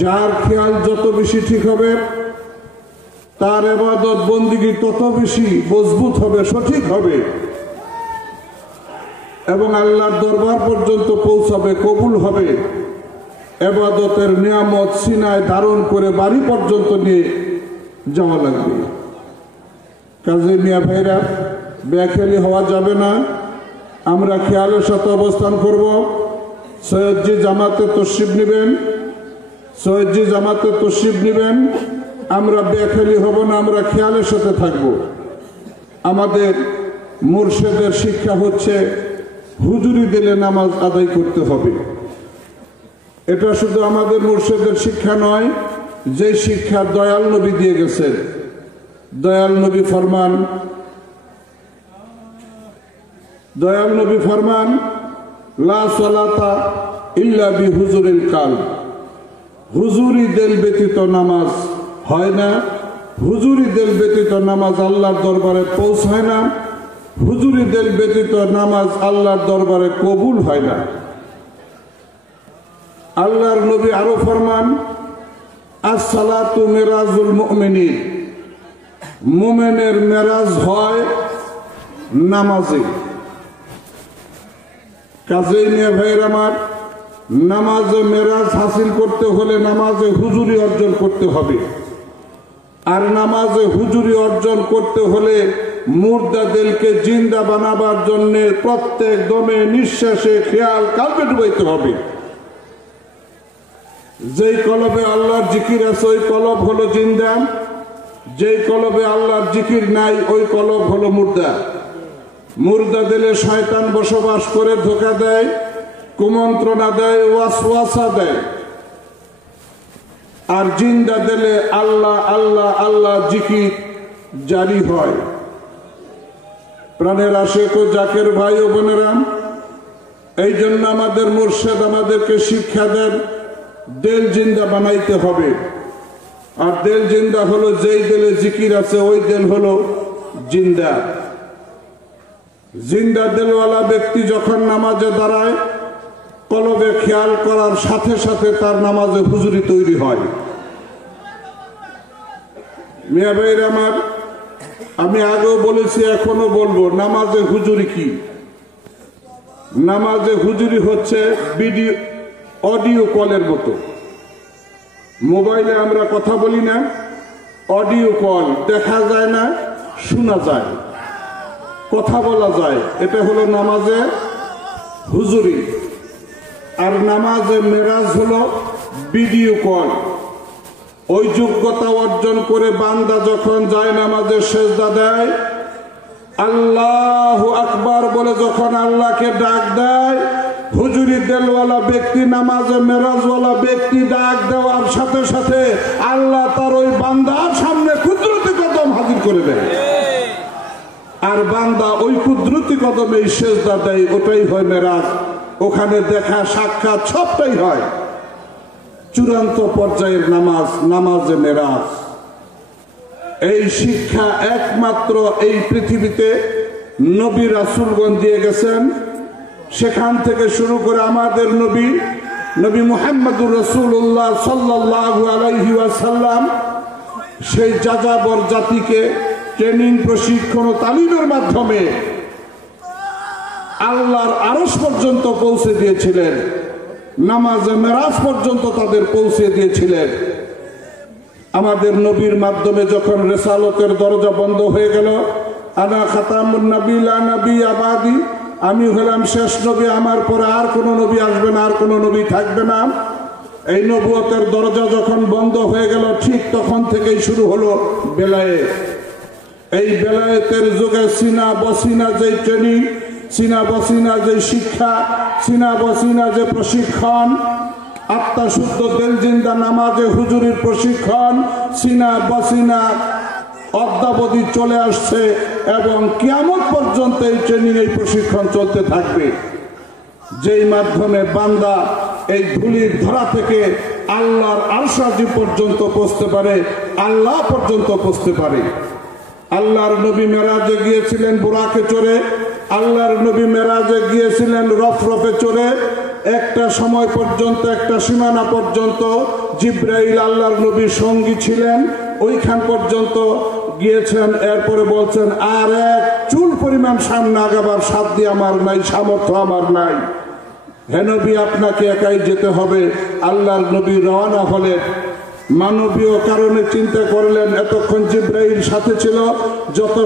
যার খেয়াল যত বেশি ঠিক হবে, তার ইবাদত বন্দিগি তত বেশি মজবুত হবে, সঠিক হবে এবং আল্লাহর দরবার পর্যন্ত পৌঁছাবে, কবুল হবে। ইবাদতের নিয়ামত সিনায় ধারণ করে বাড়ি পর্যন্ত নিয়ে যাওয়া লাগবে। কাজে মিয়া ভাইরা, বেখেয়ালি হওয়া যাবে না। আমরা খেয়ালের সাথে অবস্থান করব। সৈয়দজি জামাতে তশরিফ নেবেন, সৈয়দজি জামাতে তশরিফ নেবেন। আমরা বেখেয়ালি হব না, আমরা খেয়ালের সাথে থাকব। আমাদের মুর্শেদের শিক্ষা হচ্ছে হুজুরি দিলে নামাজ আদায় করতে হবে। এটা শুধু আমাদের মুর্শেদের শিক্ষা নয়, যে শিক্ষা দয়াল নবী দিয়ে গেছেন। দয়াল নবী ফরমান লা সালাতা ইল্লা বিহুজুরিল কালব, হুজুরি দিল ব্যতীত নামাজ হয় না। হুজুরি দিল ব্যতীত নামাজ আল্লাহর দরবারে পৌঁছায় না। হুজুরি দিল ব্যতীত নামাজ আল্লাহর দরবারে কবুল হয় না। আল্লাহর নবী আরো ফরমান, আস-সালাতু মিরাজুল মুমিনিন, মুমিনের মেরাজ হয় নামাজে। কাজেই নিয়ে ভাইয়ের আমার, নামাজে মেরাজ হাসিল করতে হলে নামাজে হুজুরি অর্জন করতে হবে। আর নামাজে হুজুরি অর্জন করতে হলে মুর্দাদেরকে জিন্দা বানাবার জন্য প্রত্যেক দমে নিঃশ্বাসে খেয়াল কালবে ডুবাইতে হবে। যেই কলবে আল্লাহর জিকির আছে ওই কলব হলো জিন্দা, যেই কলবে আল্লাহর জিকির নাই ওই কলব হলো মুর্দা। মুর্দা দিলে শয়তান বসবাস করে ধোঁকা দেয়, কুমন্ত্রণা দেয়, ওয়াসওয়াসা দেয়। আর জিন্দা দিলে আল্লাহ আল্লাহ আল্লাহ জিকির জারি হয়। প্রাণের আশেক ও জাকের ভাই ও বোনেরা, এই জন্য আমাদের মুর্শিদ আমাদেরকে শিক্ষা দেন দিল জিন্দা বানাইতে হবে। আর দিল জিন্দা হলো যেই দিলে জিকির আছে ওই দিল হলো জিন্দা। জিন্দা দিলওয়ালা ব্যক্তি যখন নামাজে দাঁড়ায় কলবে খেয়াল করার সাথে সাথে তার নামাজে হুজুরি তৈরি হয়। মিয়া ভাইর আমার, আমি আগেও বলেছি এখনো বলবো, নামাজে হুজুরি কি? নামাজে হুজুরি হচ্ছে ভিডিও অডিও কলের মতো। মোবাইলে আমরা কথা বলি না, অডিও কল, দেখা যায় না, শোনা যায়, কথা বলা যায়, এটা হলো নামাজে হুজুরি। আর নামাজে মেরাজ হলো ভিডিও কল। ওই যোগ্যতা অর্জন করে বান্দা যখন যায় নামাজে সেজদা দেয়, আল্লাহু আকবার বলে যখন আল্লাহকে ডাক দেয়, হুজুরি দিলওয়ালা ব্যক্তি, নামাজে মেরাজওয়ালা ব্যক্তি ডাক দেওয়ার সাথে সাথে আল্লাহ তার ওই বান্দার সামনে কুদরতি কদম হাজির করে দেয়। আর বান্দা ওই কুদরতি কদমে সেজদা দেয়, ওটাই হয় মেরাজ। ওখানে দেখা সাক্ষাৎ সবটাই হয়। চূড়ান্ত পর্যায়ের নামাজ, নামাজে মেরাজ। এই শিক্ষা একমাত্র এই পৃথিবীতে নবী রাসূলগণ দিয়ে গেছেন। সেখান থেকে শুরু করে আমাদের নবী নবী মুহাম্মদুর রাসূলুল্লাহ সাল্লাল্লাহু আলাইহি ওয়াসাল্লাম সেই যাযাবর জাতিকে ট্রেনিং, প্রশিক্ষণ ও তালিমের মাধ্যমে আল্লাহর আরশ পর্যন্ত পৌঁছে দিয়েছিলেন, নামাজে মেরাজ পর্যন্ত তাদের পৌঁছে দিয়েছিলেন। আমাদের নবীর মাধ্যমে যখন রিসালতের দরজা বন্ধ হয়ে গেল, আনা খাতামুন নবী লা নবী আবাদি, আমি হলাম শেষ নবী, আমার পরে আর কোনো নবী আসবে না, আর কোনো নবী থাকবে না। এই নবুয়তের দরজা যখন বন্ধ হয়ে গেল, ঠিক তখন থেকেই শুরু হলো বেলায়েত। এই বেলায়েতের যুগে সিনা বসিনা যে ট্রেনিং, সিনা বসিনা যে শিক্ষা, সিনা বসিনা যে প্রশিক্ষণ, আত্মা শুদ্ধ দিল জিন্দা নামাজে হুজুরির প্রশিক্ষণ, সিনা বসিনা অদ্যাবধি চলে আসছে এবং কিয়ামত পর্যন্ত এই ট্রেনিং, এই প্রশিক্ষণ চলতে থাকবে। যেই মাধ্যমে বান্দা এই ধুলির ধরা থেকে আল্লাহর আরশ আজিম পর্যন্ত পৌঁছতে পারে, আল্লাহ পর্যন্ত পৌঁছতে পারে। আল্লাহর নবী মেরাজে গিয়েছিলেন বুরাকে চড়ে, আল্লাহর নবী মেরাজে গিয়েছিলেন রফরফে চড়ে। একটা সময় পর্যন্ত, একটা সীমানা পর্যন্ত জিব্রাইল আল্লাহর নবীর সঙ্গী ছিলেন, ওইখান পর্যন্ত গিয়েছেন। এরপরে বলছেন, আর এক চুল পরিমাণ সামনে আগাবার সাধ্য আমার নাই, সামর্থ্য আমার নাই, হে নবী আপনাকে একাই যেতে হবে। আল্লাহর নবী রওনা হলেন। মানবীয় কারণে চিন্তা করলেন, এতক্ষণ জিব্রাইল সাথে ছিল, যত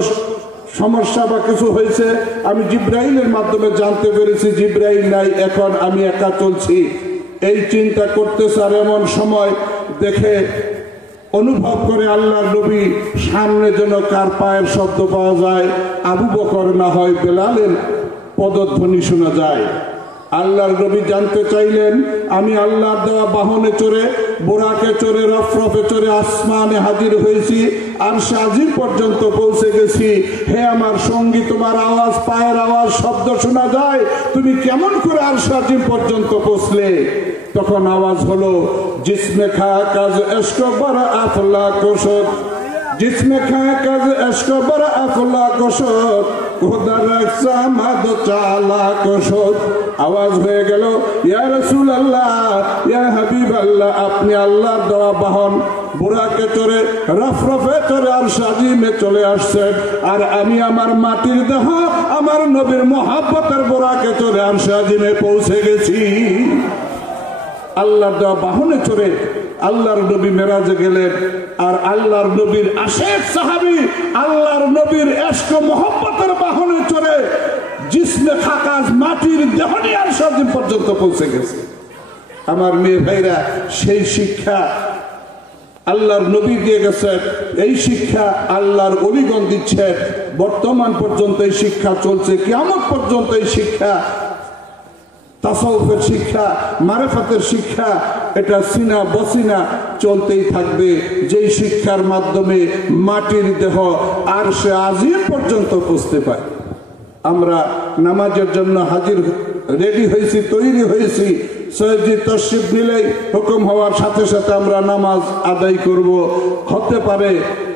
সমস্যা বা কিছু হয়েছে আমি জিব্রাইলের মাধ্যমে জানতে পেরেছি, জিব্রাইল নাই, এখন আমি একা চলছি। এই চিন্তা করতেছে। আর এমন সময় দেখে অনুভব করে আল্লাহর নবী সামনে যেন কার পায়ের শব্দ পাওয়া যায়, আবু বকর না হয় বেলালের পদধ্বনি শোনা যায়। আল্লাহর নবী জানতে চাইলেন, আমি আল্লাহর দেওয়া বাহনে চড়ে, বোরাকে চড়ে, রফরফে চড়ে আসমানে হাজির হয়েছি, আরশে আজিম পর্যন্ত পৌঁছে গেছি। হে আমার সঙ্গী, তোমার আওয়াজ, পায়ের আওয়াজ, শব্দ শোনা যায়, তুমি কেমন করে আরশে আজিম পর্যন্ত পৌঁছলে? তখন আওয়াজ হলো, জিসমে খা কাজ এশক বড় আফলা কোশত, জিসমে খা কাজ এশক বড় আফলা কোশত, খোদার সামাদ চালা কোশত। আওয়াজ হয়ে গেল, ইয়া রাসূলুল্লাহ, ইয়া হাবিবাল্লাহ, আপনি আল্লাহর দেওয়া বাহন, বুরাকে চড়ে রফরফে চড়ে আর সাজিমে চলে আসছেন, আর আমি আমার মাটির দেহ আমার নবীর মোহাব্বতের বুরাকে চড়ে আর সাজিমে পৌঁছে গেছি। আল্লাহর দেওয়া বাহনে চড়ে আল্লাহর নবী মেরাজে গেলেন, আর আল্লাহর নবীর আশেক সাহাবী আল্লাহর নবীর ইশক মোহাব্বতের বাহনে চড়ে জিসমে খাকাজ মাটির দেহ নিয়ে আর সাজিম পর্যন্ত পৌঁছে গেছে। আমার মেয়ে ভাইরা, সেই শিক্ষা আল্লাহর নবী দিয়ে গেছেন, এই শিক্ষা আল্লাহর ওলিগণ দিচ্ছেন। বর্তমান পর্যন্ত এই শিক্ষা চলছে, কিয়ামত পর্যন্ত এই শিক্ষা, তাসাউফের শিক্ষা, মারিফাতের শিক্ষা, এটা সিনা বসিনা চলতেই থাকবে। যেই শিক্ষার মাধ্যমে মাটির দেহ আরশে আজিম পর্যন্ত পৌঁছতে পারে। আমরা নামাজের জন্য হাজির রেডি হয়েছি, তৈরি হয়েছি। সৈয়দজি তশরিফ নিলেই হুকুম হওয়ার সাথে সাথে আমরা নামাজ আদায় করব। হতে পারে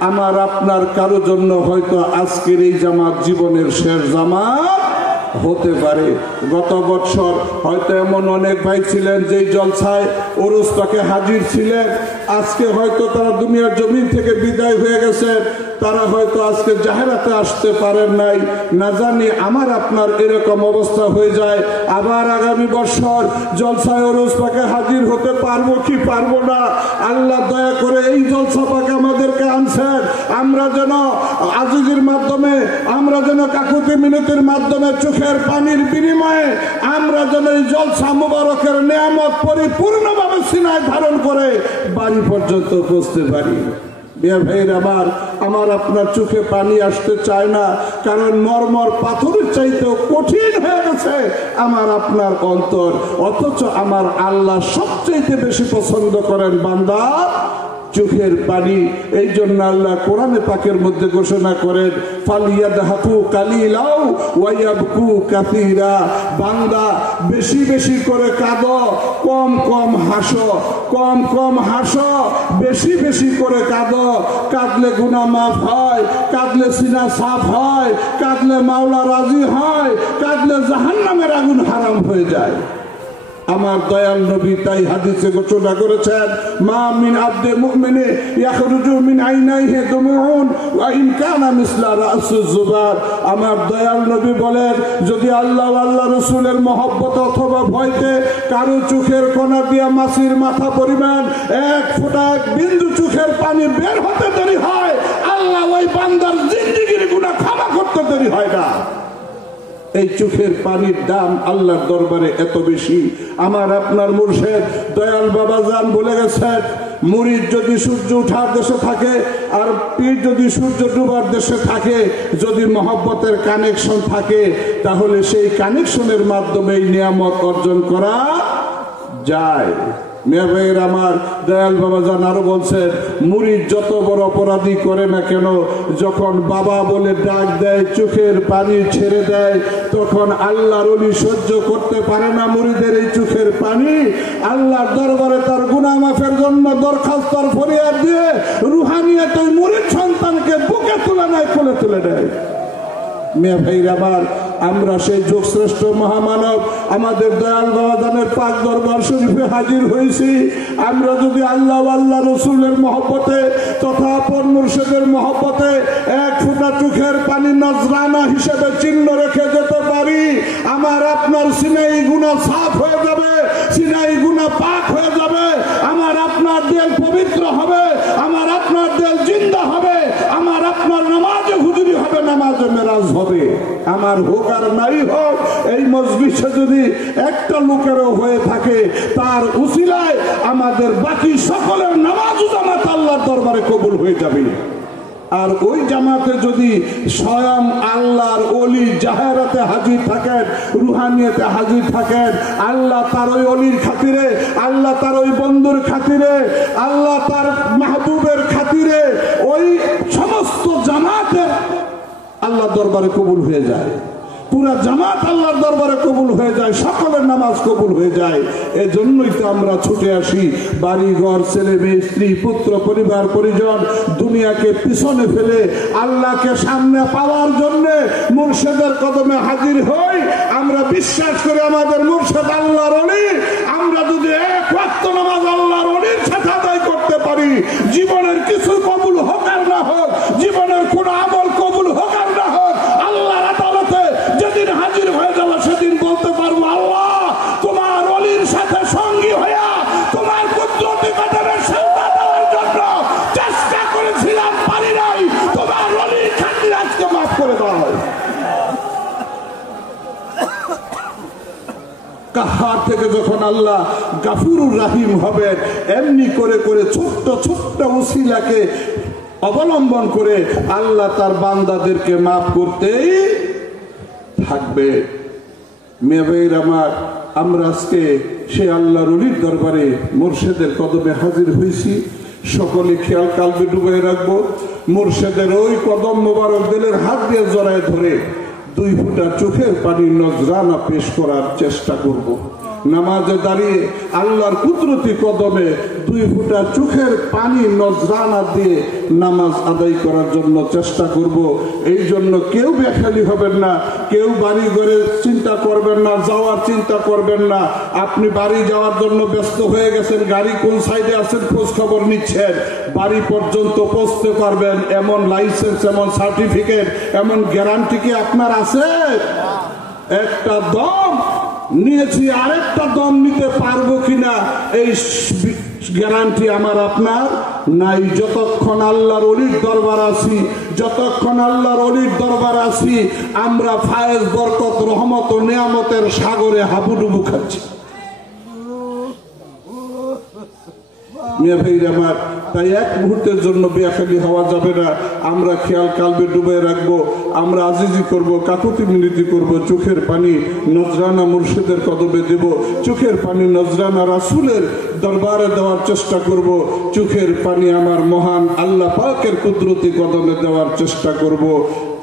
আমার আপনার কারো জন্য হয়তো আজকের এই জামাত জীবনের শেষ জামাত হতে পারে। গত বছর হয়তো এমন অনেক ভাই ছিলেন যেই জলসায় ওরস পাকে হাজির ছিলেন, আজকে হয়তো তারা দুনিয়ার জমিন থেকে বিদায় হয়ে গেছেন, তারা হয়তো আজকে জাহেরাতে আসতে পারেন নাই। না জানি আমার আপনার এরকম অবস্থা হয়ে যায়, আবার আগামী বছর জলসায় ওরস পাকে হাজির হতে পারবো কি পারবো না। আল্লাহ দয়া করে এই জলসা পাকে আমাদেরকে আনছেন, আমরা যেন আজিজের মাধ্যমে, আমরা যেন কাকুতি মিনতির মাধ্যমে, চোখের পানির বিনিময়ে আমরা যেন এই জলসা মুবারকের নিয়ামত পরিপূর্ণভাবে সিনায় ধারণ করে বাড়ি পর্যন্ত পৌঁছতে পারি। আমার আপনার চোখে পানি আসতে চায় না, কারণ মরমর পাথরের চাইতেও কঠিন হয়ে গেছে আমার আপনার অন্তর। অথচ আমার আল্লাহ সবচাইতে বেশি পছন্দ করেন বান্দা চোখের পানি। এই জন্য আল্লাহ কোরআনে পাকের মধ্যে ঘোষণা করেন, ফালিয়াদহাকু কালিলাও ওয়া ইয়াবকু কাসীরা। বান্দা বেশি বেশি করে কাঁদো, কম কম হাসো, কম কম হাসো, বেশি বেশি করে কাঁদো। কাঁদলে গুনাহ মাফ হয়, কাঁদলে সিনা সাফ হয়, কাঁদলে মাওলা রাজি হয়, কাঁদলে জাহান্নামের আগুন হারাম হয়ে যায়। আমার দয়াল নবী তাই হাদিসে ঘোষণা করেছেন, মা মিন আবদে মুমিনে ইয়াখরুজু মিন আইনাইহি দুমুউন ওয়া ইন কানা মিসলা রাসুজ জুবার। আমার দয়াল নবী বলেন, যদি আল্লাহ ও আল্লাহ রাসূলের মহব্বত অথবা ভয়তে কারো চোখের কোণা দিয়া মাছির মাথা পরিমাণ এক ফোঁটা এক বিন্দু চোখের পানি বের হতে দেরি হয়, আল্লাহ ওই বান্দার জিন্দেগির গুনাহ ক্ষমা করতে দেরি হয় না। এই চোখের পানির দাম আল্লাহর দরবারে এত বেশি। আমার আপনার মুর্শিদ দয়াল বাবা জান বলে গেছেন, মুরিদ যদি সূর্য ওঠার দেশে থাকে আর পীর যদি সূর্য ডুবার দেশে থাকে, যদি মহব্বতের কানেকশন থাকে, তাহলে সেই কানেকশনের মাধ্যমে এই নিয়ামত অর্জন করা যায়। মেয়ে ভাইয়ের আমার দয়াল বাবা জান আরো বলছেন, মুরিদ যত বড় অপরাধী করে না কেন, যখন বাবা বলে ডাক দেয়, চোখের পানি ছেড়ে দেয়, তখন আল্লাহর ওলি সহ্য করতে পারে না মুরিদের এই চোখের পানি। আল্লাহর দরবারে তার গুনাহ মাফের জন্য দরখাস্ত আর ফরিয়াদ দিয়ে রুহানিয়াত ওই মুরিদ সন্তানকে বুকে তুলে নেয়, কোলে তুলে নেয়। মেয়ে ভাইয়ের আমার, আমরা সেই যোগশ্রেষ্ঠ মহামানব আমাদের দয়াল বাবাজানের পাক দরবার শরীফে হাজির হয়েছি। আমরা যদি আল্লাহ আল্লাহ রসুলের মহব্বতে তথা আপন মুর্শিদের মহব্বতে এক ফোঁটা চোখের পানি নজরানা হিসেবে চিহ্ন রেখে যেতে পারি, আমার আপনার সিনাই গুনাহ সাফ হয়ে যাবে, সিনাই গুনাহ পাক হয়ে যাবে, আমার আপনার দিল পবিত্র হবে, আমার আপনার দিল জিন্দা হবে, আমার আপনার নামাজে হুজুরি হবে, নামাজে মেরাজ হবে। আমার হোক আর নাই হোক, এই মজলিসে যদি একটা লোকেরও হয়ে থাকে, তার উসিলায় আমাদের বাকি সকলের নামাজ জামাত আল্লাহর দরবারে কবুল হয়ে যাবে। আর ওই জামাতে যদি স্বয়ং আল্লাহর ওলি জাহেরাতে হাজির থাকেন, রুহানিয়াতে হাজির থাকেন, আল্লাহ তার ওই অলির খাতিরে, আল্লাহ তার ওই বন্ধুর খাতিরে, আল্লাহ তার মাহবুবের খাতিরে ওই সমস্ত জামাতের আল্লাহ দরবারে কবুল হয়ে যায়। পুরা জামাত আল্লাহর দরবারে কবুল হয়ে যায়, সকলের নামাজ কবুল হয়ে যায়। এজন্যই তো আমরা ছুটে আসি, বাড়ি ঘর, ছেলে মেয়ে, স্ত্রী পুত্র, পরিবার পরিজন দুনিয়াকে পিছনে ফেলে আল্লাহকে সামনে পাওয়ার জন্য মুর্শিদের কদমে হাজির হই। আমরা বিশ্বাস করি আমাদের মুর্শিদ আল্লাহর ওলি। আমরা যদি এক ওয়াক্ত নামাজ আল্লাহর ওলির সাথে আদায় করতে পারি, জীবন কাহার থেকে যখন আল্লাহ গাফুরুর রাহিম হবেন, এমনি করে করে ছোট্ট ছোট্ট উসিলাকে অবলম্বন করে আল্লাহ তার বান্দাদেরকে মাফ করতেই থাকবে। মেয়ে ভাইয়ের আমার, আমরা আজকে সে আল্লাহর ওলির দরবারে মুর্শিদের কদমে হাজির হয়েছি। সকলে খেয়াল কালবে ডুবাই রাখবো। মুর্শিদের ওই কদম মোবারক দিলের হাত দিয়ে জড়ায় ধরে 2 ফোঁটা চোখের পানি নজরানা পেশ করার চেষ্টা করব। নামাজে দাঁড়িয়ে আল্লাহর কুদরতি কদমে 2 ফোঁটা চোখের পানি নজরানা দিয়ে নামাজ আদায় করার জন্য চেষ্টা করব। এই জন্য কেউ বেখালি হবেন না, কেউ বাড়ি ঘরে চিন্তা করবেন না, যাওয়ার চিন্তা করবেন না। আপনি বাড়ি যাওয়ার জন্য ব্যস্ত হয়ে গেছেন, গাড়ি কোন সাইডে আছেন খোঁজ খবর নিচ্ছেন। বাড়ি পর্যন্ত পৌঁছতে পারবেন এমন লাইসেন্স, এমন সার্টিফিকেট, এমন গ্যারান্টি কি আপনার আছে? একটা দম নিয়েছি, আরেকটা দম নিতে পারবো কিনা এই গ্যারান্টি আমার আপনার নাই। যতক্ষণ আল্লাহর ওলির দরবার আছি, যতক্ষণ আল্লাহর ওলির দরবার আছি, আমরা ফায়েজ, বরকত, রহমত ও নিয়ামতের সাগরে হাবুডুবু খাচ্ছি। আমার তাই এক মুহূর্তের জন্য বেখালি হওয়া যাবে না। আমরা খেয়াল কালবে ডুবে রাখবো, আমরা আজিজি করব, কাকুতি মিনতি করব, চোখের পানি নজরানা মুর্শিদের কদমে দেব, চোখের পানি নজরানা রাসূলের দরবারে দেওয়ার চেষ্টা করব, চোখের পানি আমার মহান আল্লাহ পাকের কুদরতি কদমে দেওয়ার চেষ্টা করব।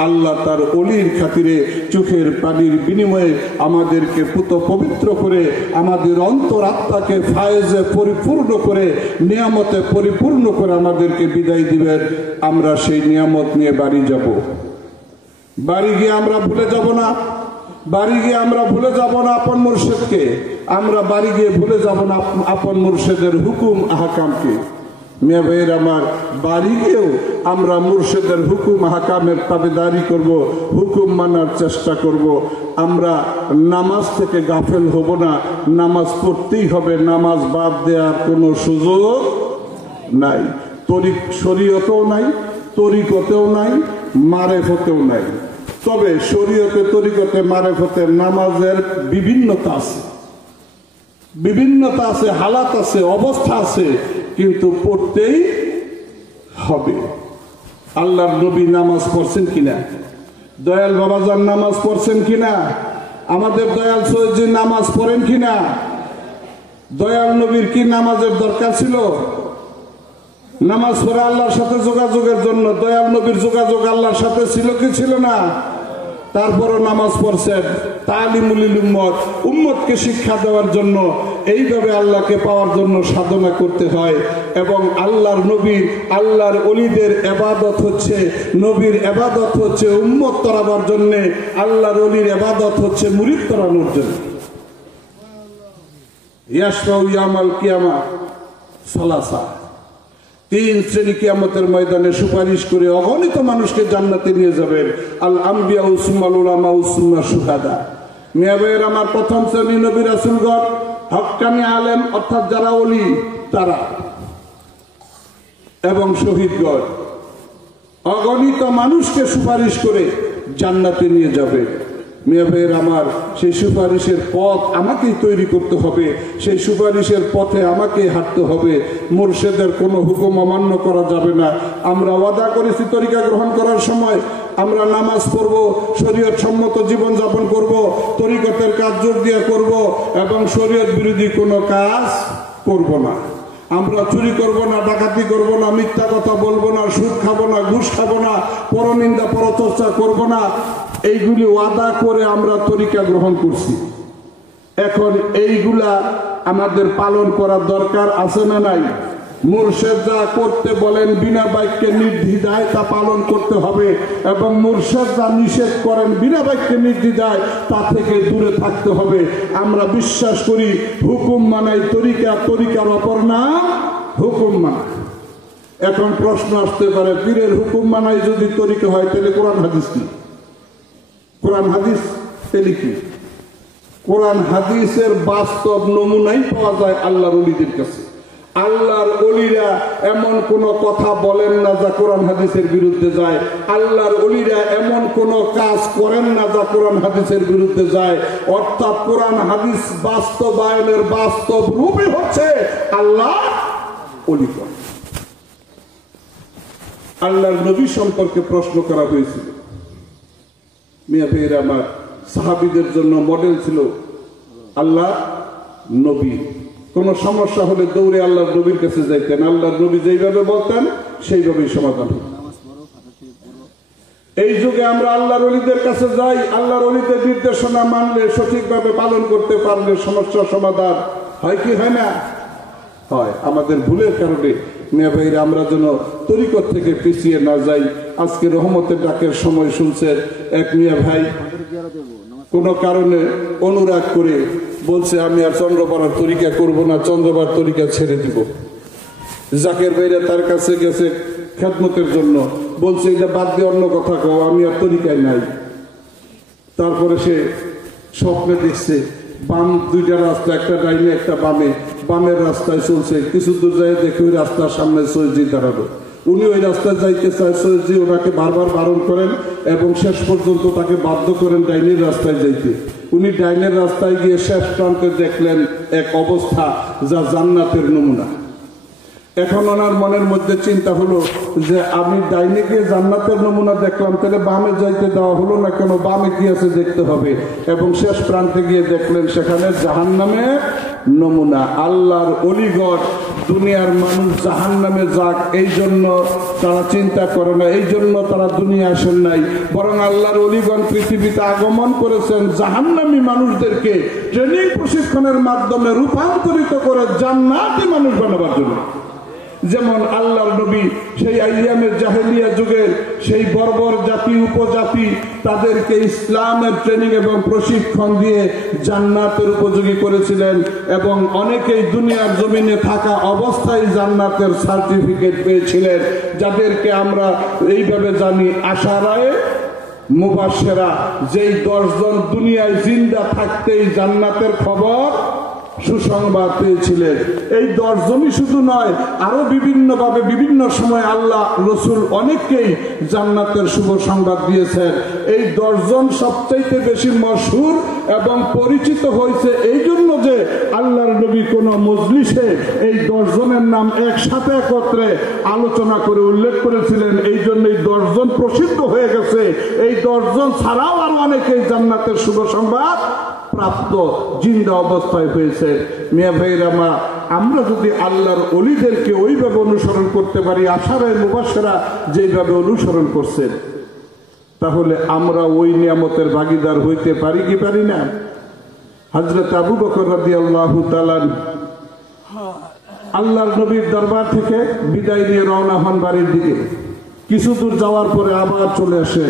আল্লাহ তার ওলির খাতিরে চোখের পানির বিনিময়ে আমাদেরকে পুত পবিত্র করে, আমাদের অন্তরাত্মাকে ফায়েজে পরিপূর্ণ করে, নিয়ামতে পরিপূর্ণ করে আমাদেরকে বিদায় দিবেন। আমরা সেই নিয়ামত নিয়ে বাড়ি যাব। বাড়ি গিয়ে আমরা ভুলে যাব না, বাড়ি গিয়ে আমরা ভুলে যাব না আপন মুর্শিদকে। আমরা বাড়ি গিয়ে ভুলে যাব না আপন মুর্শিদের হুকুম আহকামকে। মেয়ে ভাইয়ের আমার, বাড়ি গিয়েও আমরা মুর্শিদের হুকুম আহকামের তাবেদারি করব, হুকুম মানার চেষ্টা করব। আমরা নামাজ থেকে গাফেল হব না, নামাজ পড়তেই হবে, নামাজ বাদ দেওয়ার কোনো সুযোগ নাই। শরীয়তেও নাই, তরিকতেও নাই, মারেফতেও নাই। তবে শরীয়তে, তরিকতে, মারেফতে নামাজের বিভিন্নতা আছে, বিভিন্নতা আছে, হালাত আছে, অবস্থা আছে, কিন্তু পড়তেই হবে। আল্লাহর নবী নামাজ পড়ছেন কিনা? দয়াল বাবাজান নামাজ পড়ছেন কিনা? আমাদের দয়াল সৈয়দজি নামাজ পড়েন কিনা? দয়াল নবীর কি নামাজের দরকার ছিল? নামাজ পড়ে আল্লাহর সাথে যোগাযোগের জন্য। দয়াল নবীর যোগাযোগ আল্লাহর সাথে ছিল কি ছিল না? তারপরও নামাজ পড়ছেন তালিমুল উম্মত, উম্মতকে শিক্ষা দেওয়ার জন্য। এইভাবে আল্লাহকে পাওয়ার জন্য সাধনা করতে হয়। এবং আল্লাহর নবীর, আল্লাহর ওলিদের ইবাদত হচ্ছে, নবীর ইবাদত হচ্ছে উম্মত তরাবার জন্য, আল্লাহর ওলির ইবাদত হচ্ছে মুরিদ তরানোর জন্য। ইয়াশফাউ ইয়ামাল কিয়ামা সালাসা, 3 শ্রেণী কিয়ামতের ময়দানে সুপারিশ করে অগণিত মানুষকে জান্নাতে নিয়ে যাবেন। আল আম্বিয়া উসমাল উলামা উসমা শুহাদা। মিয়া ভাইয়ের আমার, প্রথম শ্রেণী নবী রাসূলগণ, হক্কানি আলেম অর্থাৎ যারা ওলি তারা, এবং শহীদগণ অগণিত মানুষকে সুপারিশ করে জান্নাতে নিয়ে যাবে। মেয়ে ভাইয়ের আমার, সেই সুপারিশের পথ আমাকেই তৈরি করতে হবে, সেই সুপারিশের পথে আমাকেই হাঁটতে হবে। মুর্শিদের কোনো হুকুম অমান্য করা যাবে না। আমরা ওয়াদা করেছি তরিকা গ্রহণ করার সময় আমরা নামাজ পড়ব, শরীয়ত সম্মত জীবন যাপন করব, তরিকতের কাজ জোর দিয়ে করব, এবং শরীয়ত বিরোধী কোনো কাজ করব না। আমরা চুরি করব না, ডাকাতি করব না, মিথ্যা কথা বলবো না, সুদ খাবো না, ঘুষ খাবো না, পরনিন্দা পরচর্চা করব না। এইগুলি ওয়াদা করে আমরা তরিকা গ্রহণ করছি। এখন এইগুলা আমাদের পালন করার দরকার আছে না নাই? মুর্শিদ যা করতে বলেন বিনা বাক্যে নির্দ্বিধায় তা পালন করতে হবে, এবং মুর্শিদ যা নিষেধ করেন বিনা বাক্যে নির্দ্বিধায় তা থেকে দূরে থাকতে হবে। আমরা বিশ্বাস করি হুকুম মানাই তরিকা, তরিকার অপর নাম হুকুম মানা। এখন প্রশ্ন আসতে পারে, পীরের হুকুম মানাই যদি তরিকা হয় তাহলে কোরআন হাদিস কি? কোরআন হাদিস তাহলে কি? কোরআন হাদিসের বাস্তব নমুনাই পাওয়া যায় আল্লাহর ওলিদের কাছে। আল্লাহর ওলিরা এমন কোন কথা বলেন না যা কোরআন হাদিসের বিরুদ্ধে যায়। আল্লাহর ওলিরা এমন কোন কাজ করেন না যা কোরআন হাদিসের বিরুদ্ধে যায়। অর্থাৎ কোরআন হাদিস বাস্তবায়নের বাস্তব রূপই হচ্ছে আল্লাহ ওলিগণ। আল্লাহর নবী সম্পর্কে প্রশ্ন করা হয়েছিল। মিয়া ভাইয়েরা আমার, সাহাবীদের জন্য মডেল ছিল আল্লাহ নবী। কোন সমস্যা হলে দৌড়ে আল্লাহর নবীর কাছে যাইতেন। আল্লাহর নবী যেইভাবে বলতেন সেইভাবেই সমাধান হতো। এই যুগে আমরা আল্লাহর ওলিদের কাছে যাই, আল্লাহর ওলিদের নির্দেশনা মানলে, সঠিকভাবে পালন করতে পারলে সমস্যার সমাধান হয় কি হয় না? হয়। আমাদের ভুলের কারণে মিয়া ভাইরা আমরা যেন তরিকত থেকে পিছিয়ে না যাই। আজকে রহমতের ডাকের সময় শুনছেন এক মিয়া ভাই কোন কারণে অনুরাগ করে বলছে আমি আর চন্দ্রপাড়ার তরিকা করব না, চন্দ্রপাড়ার তরিকা ছেড়ে দিব। জাকের ভাইরা তার কাছে গেছে খেদমতের জন্য, বলছে এটা বাদ দিয়ে অন্য কথা কও, আমি আর তরিকায় নাই। তারপরে সে স্বপ্নে দেখছে বাম দুইটা রাস্তা, একটা ডাইনে একটা বামে, বামের রাস্তায় চলছে। কিছু দূর যায় দেখে ওই রাস্তার সামনে সৈয়দজি দাঁড়ালো। উনি ওই রাস্তায় যাইতে চায়, সৈয়দজি ওনাকে বারবার বারণ করেন এবং শেষ পর্যন্ত তাকে বাধ্য করেন ডাইনের রাস্তায় যাইতে। উনি ডাইনের রাস্তায় গিয়ে শেষ প্রান্তে দেখলেন এক অবস্থা যা জান্নাতের নমুনা। এখন ওনার মনের মধ্যে চিন্তা হলো যে আমি ডাইনে গিয়ে জান্নাতের নমুনা দেখলাম, তাহলে বামে যাইতে দেওয়া হলো না কেন? বামে কি আছে দেখতে হবে। এবং শেষ প্রান্তে গিয়ে দেখলেন সেখানে জাহান্নামের নমুনা। আল্লাহর ওলিগণ দুনিয়ার মানুষ জাহান্নামে যাক এই জন্য তারা চিন্তা করে না, এই জন্য তারা দুনিয়া আসেন নাই, বরং আল্লাহর ওলিগণ পৃথিবীতে আগমন করেছেন জাহান্নামী মানুষদেরকে ট্রেনিং প্রশিক্ষণের মাধ্যমে রূপান্তরিত করে জান্নাতি মানুষ বানাবার জন্য। যেমন আল্লাহর নবী সেই আইয়ামের জাহেলিয়া যুগের সেই বর্বর জাতি উপজাতি তাদেরকে ইসলামের ট্রেনিং এবং প্রশিক্ষণ দিয়ে জান্নাতের উপযোগী করেছিলেন এবং অনেকেই দুনিয়ার জমিনে থাকা অবস্থায় জান্নাতের সার্টিফিকেট পেয়েছিলেন, যাদেরকে আমরা এইভাবে জানি আশারায়ে মুবাশশিরা। যেই 10 জন দুনিয়ায় জিন্দা থাকতেই জান্নাতের খবর সুসংবাদ পেয়েছিলেন। এই 10 জনই শুধু নয়, আরো বিভিন্নভাবে বিভিন্ন সময় আল্লাহ রসুল অনেককেই জান্নাতের শুভ সংবাদ দিয়েছেন। এই 10 জন সবচাইতে বেশি মশহুর এবং পরিচিত হয়েছে এই জন্য যে আল্লাহর নবী কোন মজলিসে এই 10 জনের নাম একসাথে একত্রে আলোচনা করে উল্লেখ করেছিলেন। এই জন্য এই 10 জন প্রসিদ্ধ হয়ে গেছে। এই 10 জন ছাড়াও আরো অনেকেই জান্নাতের শুভ সংবাদ প্রাপ্ত জিন্দা অবস্থায় হয়েছে। মিয়া ভাইরা মা, আমরা যদি আল্লাহর ওলিদেরকে ওইভাবে অনুসরণ করতে পারি, আশারায়ে মুবাশশিরা যেভাবে অনুসরণ করছেন, তাহলে আমরা ওই নিয়ামতের ভাগীদার হইতে পারি কি পারি না? হযরত আবু বকর রাদিয়াল্লাহু তাআলা আল্লাহর নবীর দরবার থেকে বিদায় নিয়ে রওনা হন বাড়ির দিকে। কিছু দূর যাওয়ার পরে আবার চলে আসে,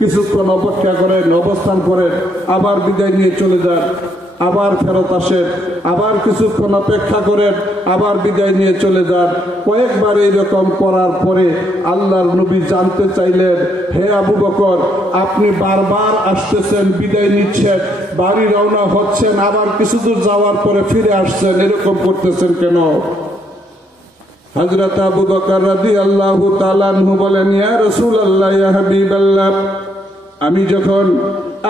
কিছুক্ষণ অপেক্ষা করেন, অবস্থান করেন, আবার বিদায় নিয়ে চলে যান, আবার ফেরত আসেন, আবার কিছুক্ষণ অপেক্ষা করেন, আবার বিদায় নিয়ে চলে যান। কয়েকবার এইরকম করার পরে আল্লাহর নবী জানতে চাইলেন, হে আবু বকর, আপনি বারবার আসতেছেন, বিদায় নিচ্ছেন, বাড়ি রওনা হচ্ছেন, আবার কিছু দূর যাওয়ার পরে ফিরে আসছেন, এরকম করতেছেন কেন? হযরত আবু বকর রাদিয়াল্লাহু তাআলা আনহু বলেন, ইয়া রাসূলুল্লাহ, ইয়া হাবিবাল্লাহ, আমি যখন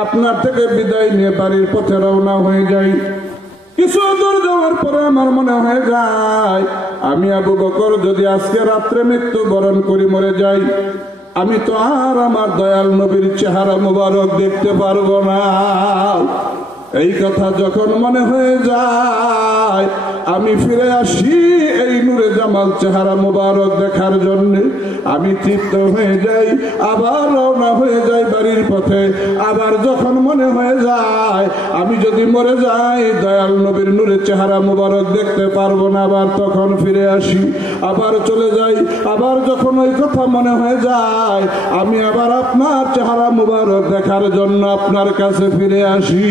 আপনার থেকে বিদায় নিয়ে বাড়ির পথে রওনা হয়ে যাই, কিছু দূর যাওয়ার পরে আমার মনে হয়ে যায় আমি আবু বকর যদি আজকে রাত্রে মৃত্যুবরণ করি, মরে যাই, আমি তো আর আমার দয়াল নবীর চেহারা মুবারক দেখতে পারবো না। এই কথা যখন মনে হয়ে যায়, আমি ফিরে আসি এই নূরে জামাল চেহারা মুবারক দেখার জন্য। আমি তৃপ্ত হয়ে যাই, আবার রওনা হয়ে যাই বাড়ির পথে। আবার যখন মনে হয়ে যায় আমি যদি মরে যাই, দয়াল নবীর নূরে চেহারা মুবারক দেখতে পারবো না, আবার তখন ফিরে আসি, আবার চলে যাই। আবার যখন ওই কথা মনে হয়ে যায়, আমি আবার আপনার চেহারা মুবারক দেখার জন্য আপনার কাছে ফিরে আসি।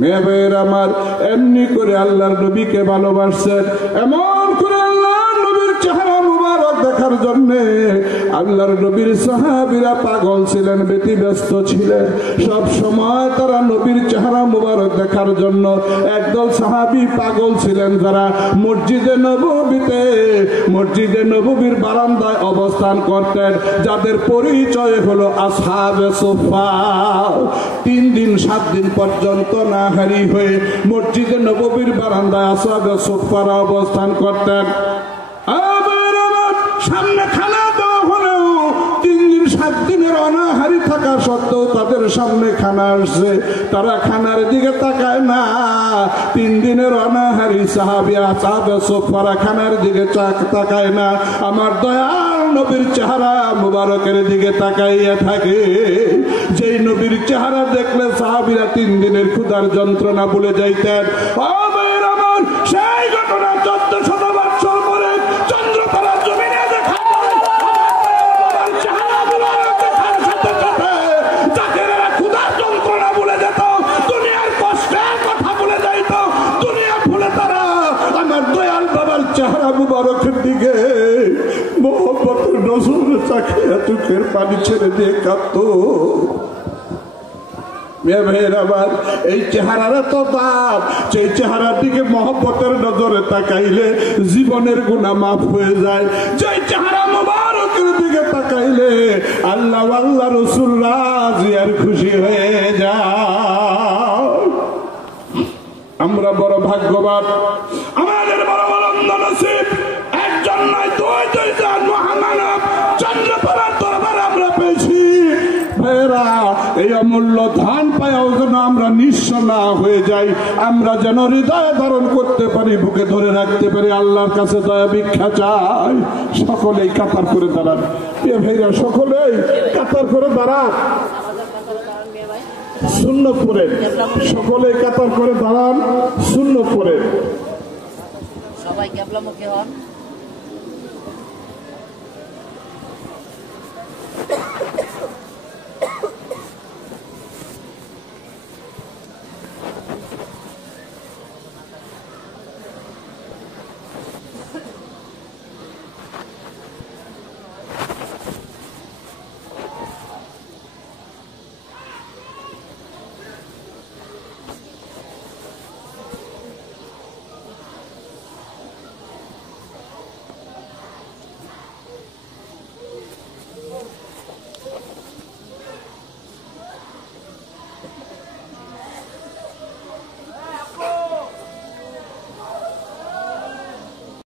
মেয়ে ভাইয়ের আমার, এমনি করে আল্লাহর নবীকে ভালোবাসছেন, এমন করে আল্লাহর নবীর চেহারা মুবারক দেখার জন্য আল্লাহর নবীর সাহাবীরা পাগল ছিলেন, ব্যতিব্যস্ত ছিলেন। সব সময় তারা নবীর চেহারা মুবারক দেখার জন্য একদল সাহাবী পাগল ছিলেন, যারা মসজিদে নববীর বারান্দায় অবস্থান করতেন, যাদের পরিচয় হলো আসহাবে সুফফা। 3 দিন 7 দিন পর্যন্ত নাহারি হয়ে মসজিদে নববীর বারান্দায় আসহাবে সুফফারা অবস্থান করতেন। সামনে খানা দেওয়া হলেও 3 দিন 7 দিনের অনাহারি থাকা সত্ত্বেও তাদের সামনে খানা আসছে, তারা খানার দিকে তাকায় না। 3 দিনের অনাহারি সাহাবী আসহাবে সুফফারা খানার দিকে তাকায় না, আমার দয়াল নবীর চেহারা মুবারকের দিকে তাকাইয়া থাকে। যেই নবীর চেহারা দেখলে সাহাবীরা 3 দিনের ক্ষুধার যন্ত্রণা ভুলে যাইতেন। সেই ঘটনা 1400 বছর পরে চন্দ্রপাড়া জমিনে দেখা ক্ষুধার যন্ত্রণা ভুলে যেত, দুনিয়ার কষ্টের কথা ভুলে যাইত, দুনিয়া ভুলে তারা আমার দয়াল বাবার চেহারা মুবারকের দিকে মোহব্বতের নজরে তাকিয়ে চোখের পানি ছেড়ে দিয়ে কাঁদতো। এই চেহারার তো দাম, সেই চেহারার দিকে মহব্বতের নজরে তাকাইলে জীবনের গুনাহ মাফ হয়ে যায়। যে চেহারা মুবারকের দিকে তাকাইলে আল্লাহ আল্লাহ রাসূল রাজি আর খুশি হয়ে যায়। আমরা বড় ভাগ্যবান, আমাদের বড় আনন্দ নসিব। একজন নয়, 2-2 মহামানব চন্দ্রপাড়ার দরবারে আমরা পেয়েছি। এই অমূল্য ধান পায়াও যেন আমরা নিঃস্ব না হয়ে যাই, আমরা যেন হৃদয়ে ধারণ করতে পারি, বুকে ধরে রাখতে পারি। আল্লাহর কাছে দয়া ভিক্ষা চাই। সকলেই কাতার করে দাঁড়ান, ভাইরা সকলেই কাতার করে দাঁড়ান, সুন্নত পড়েন, সকলেই কাতার করে দাঁড়ান, সুন্নত পড়েন। সবাই কেবলামুখী হন।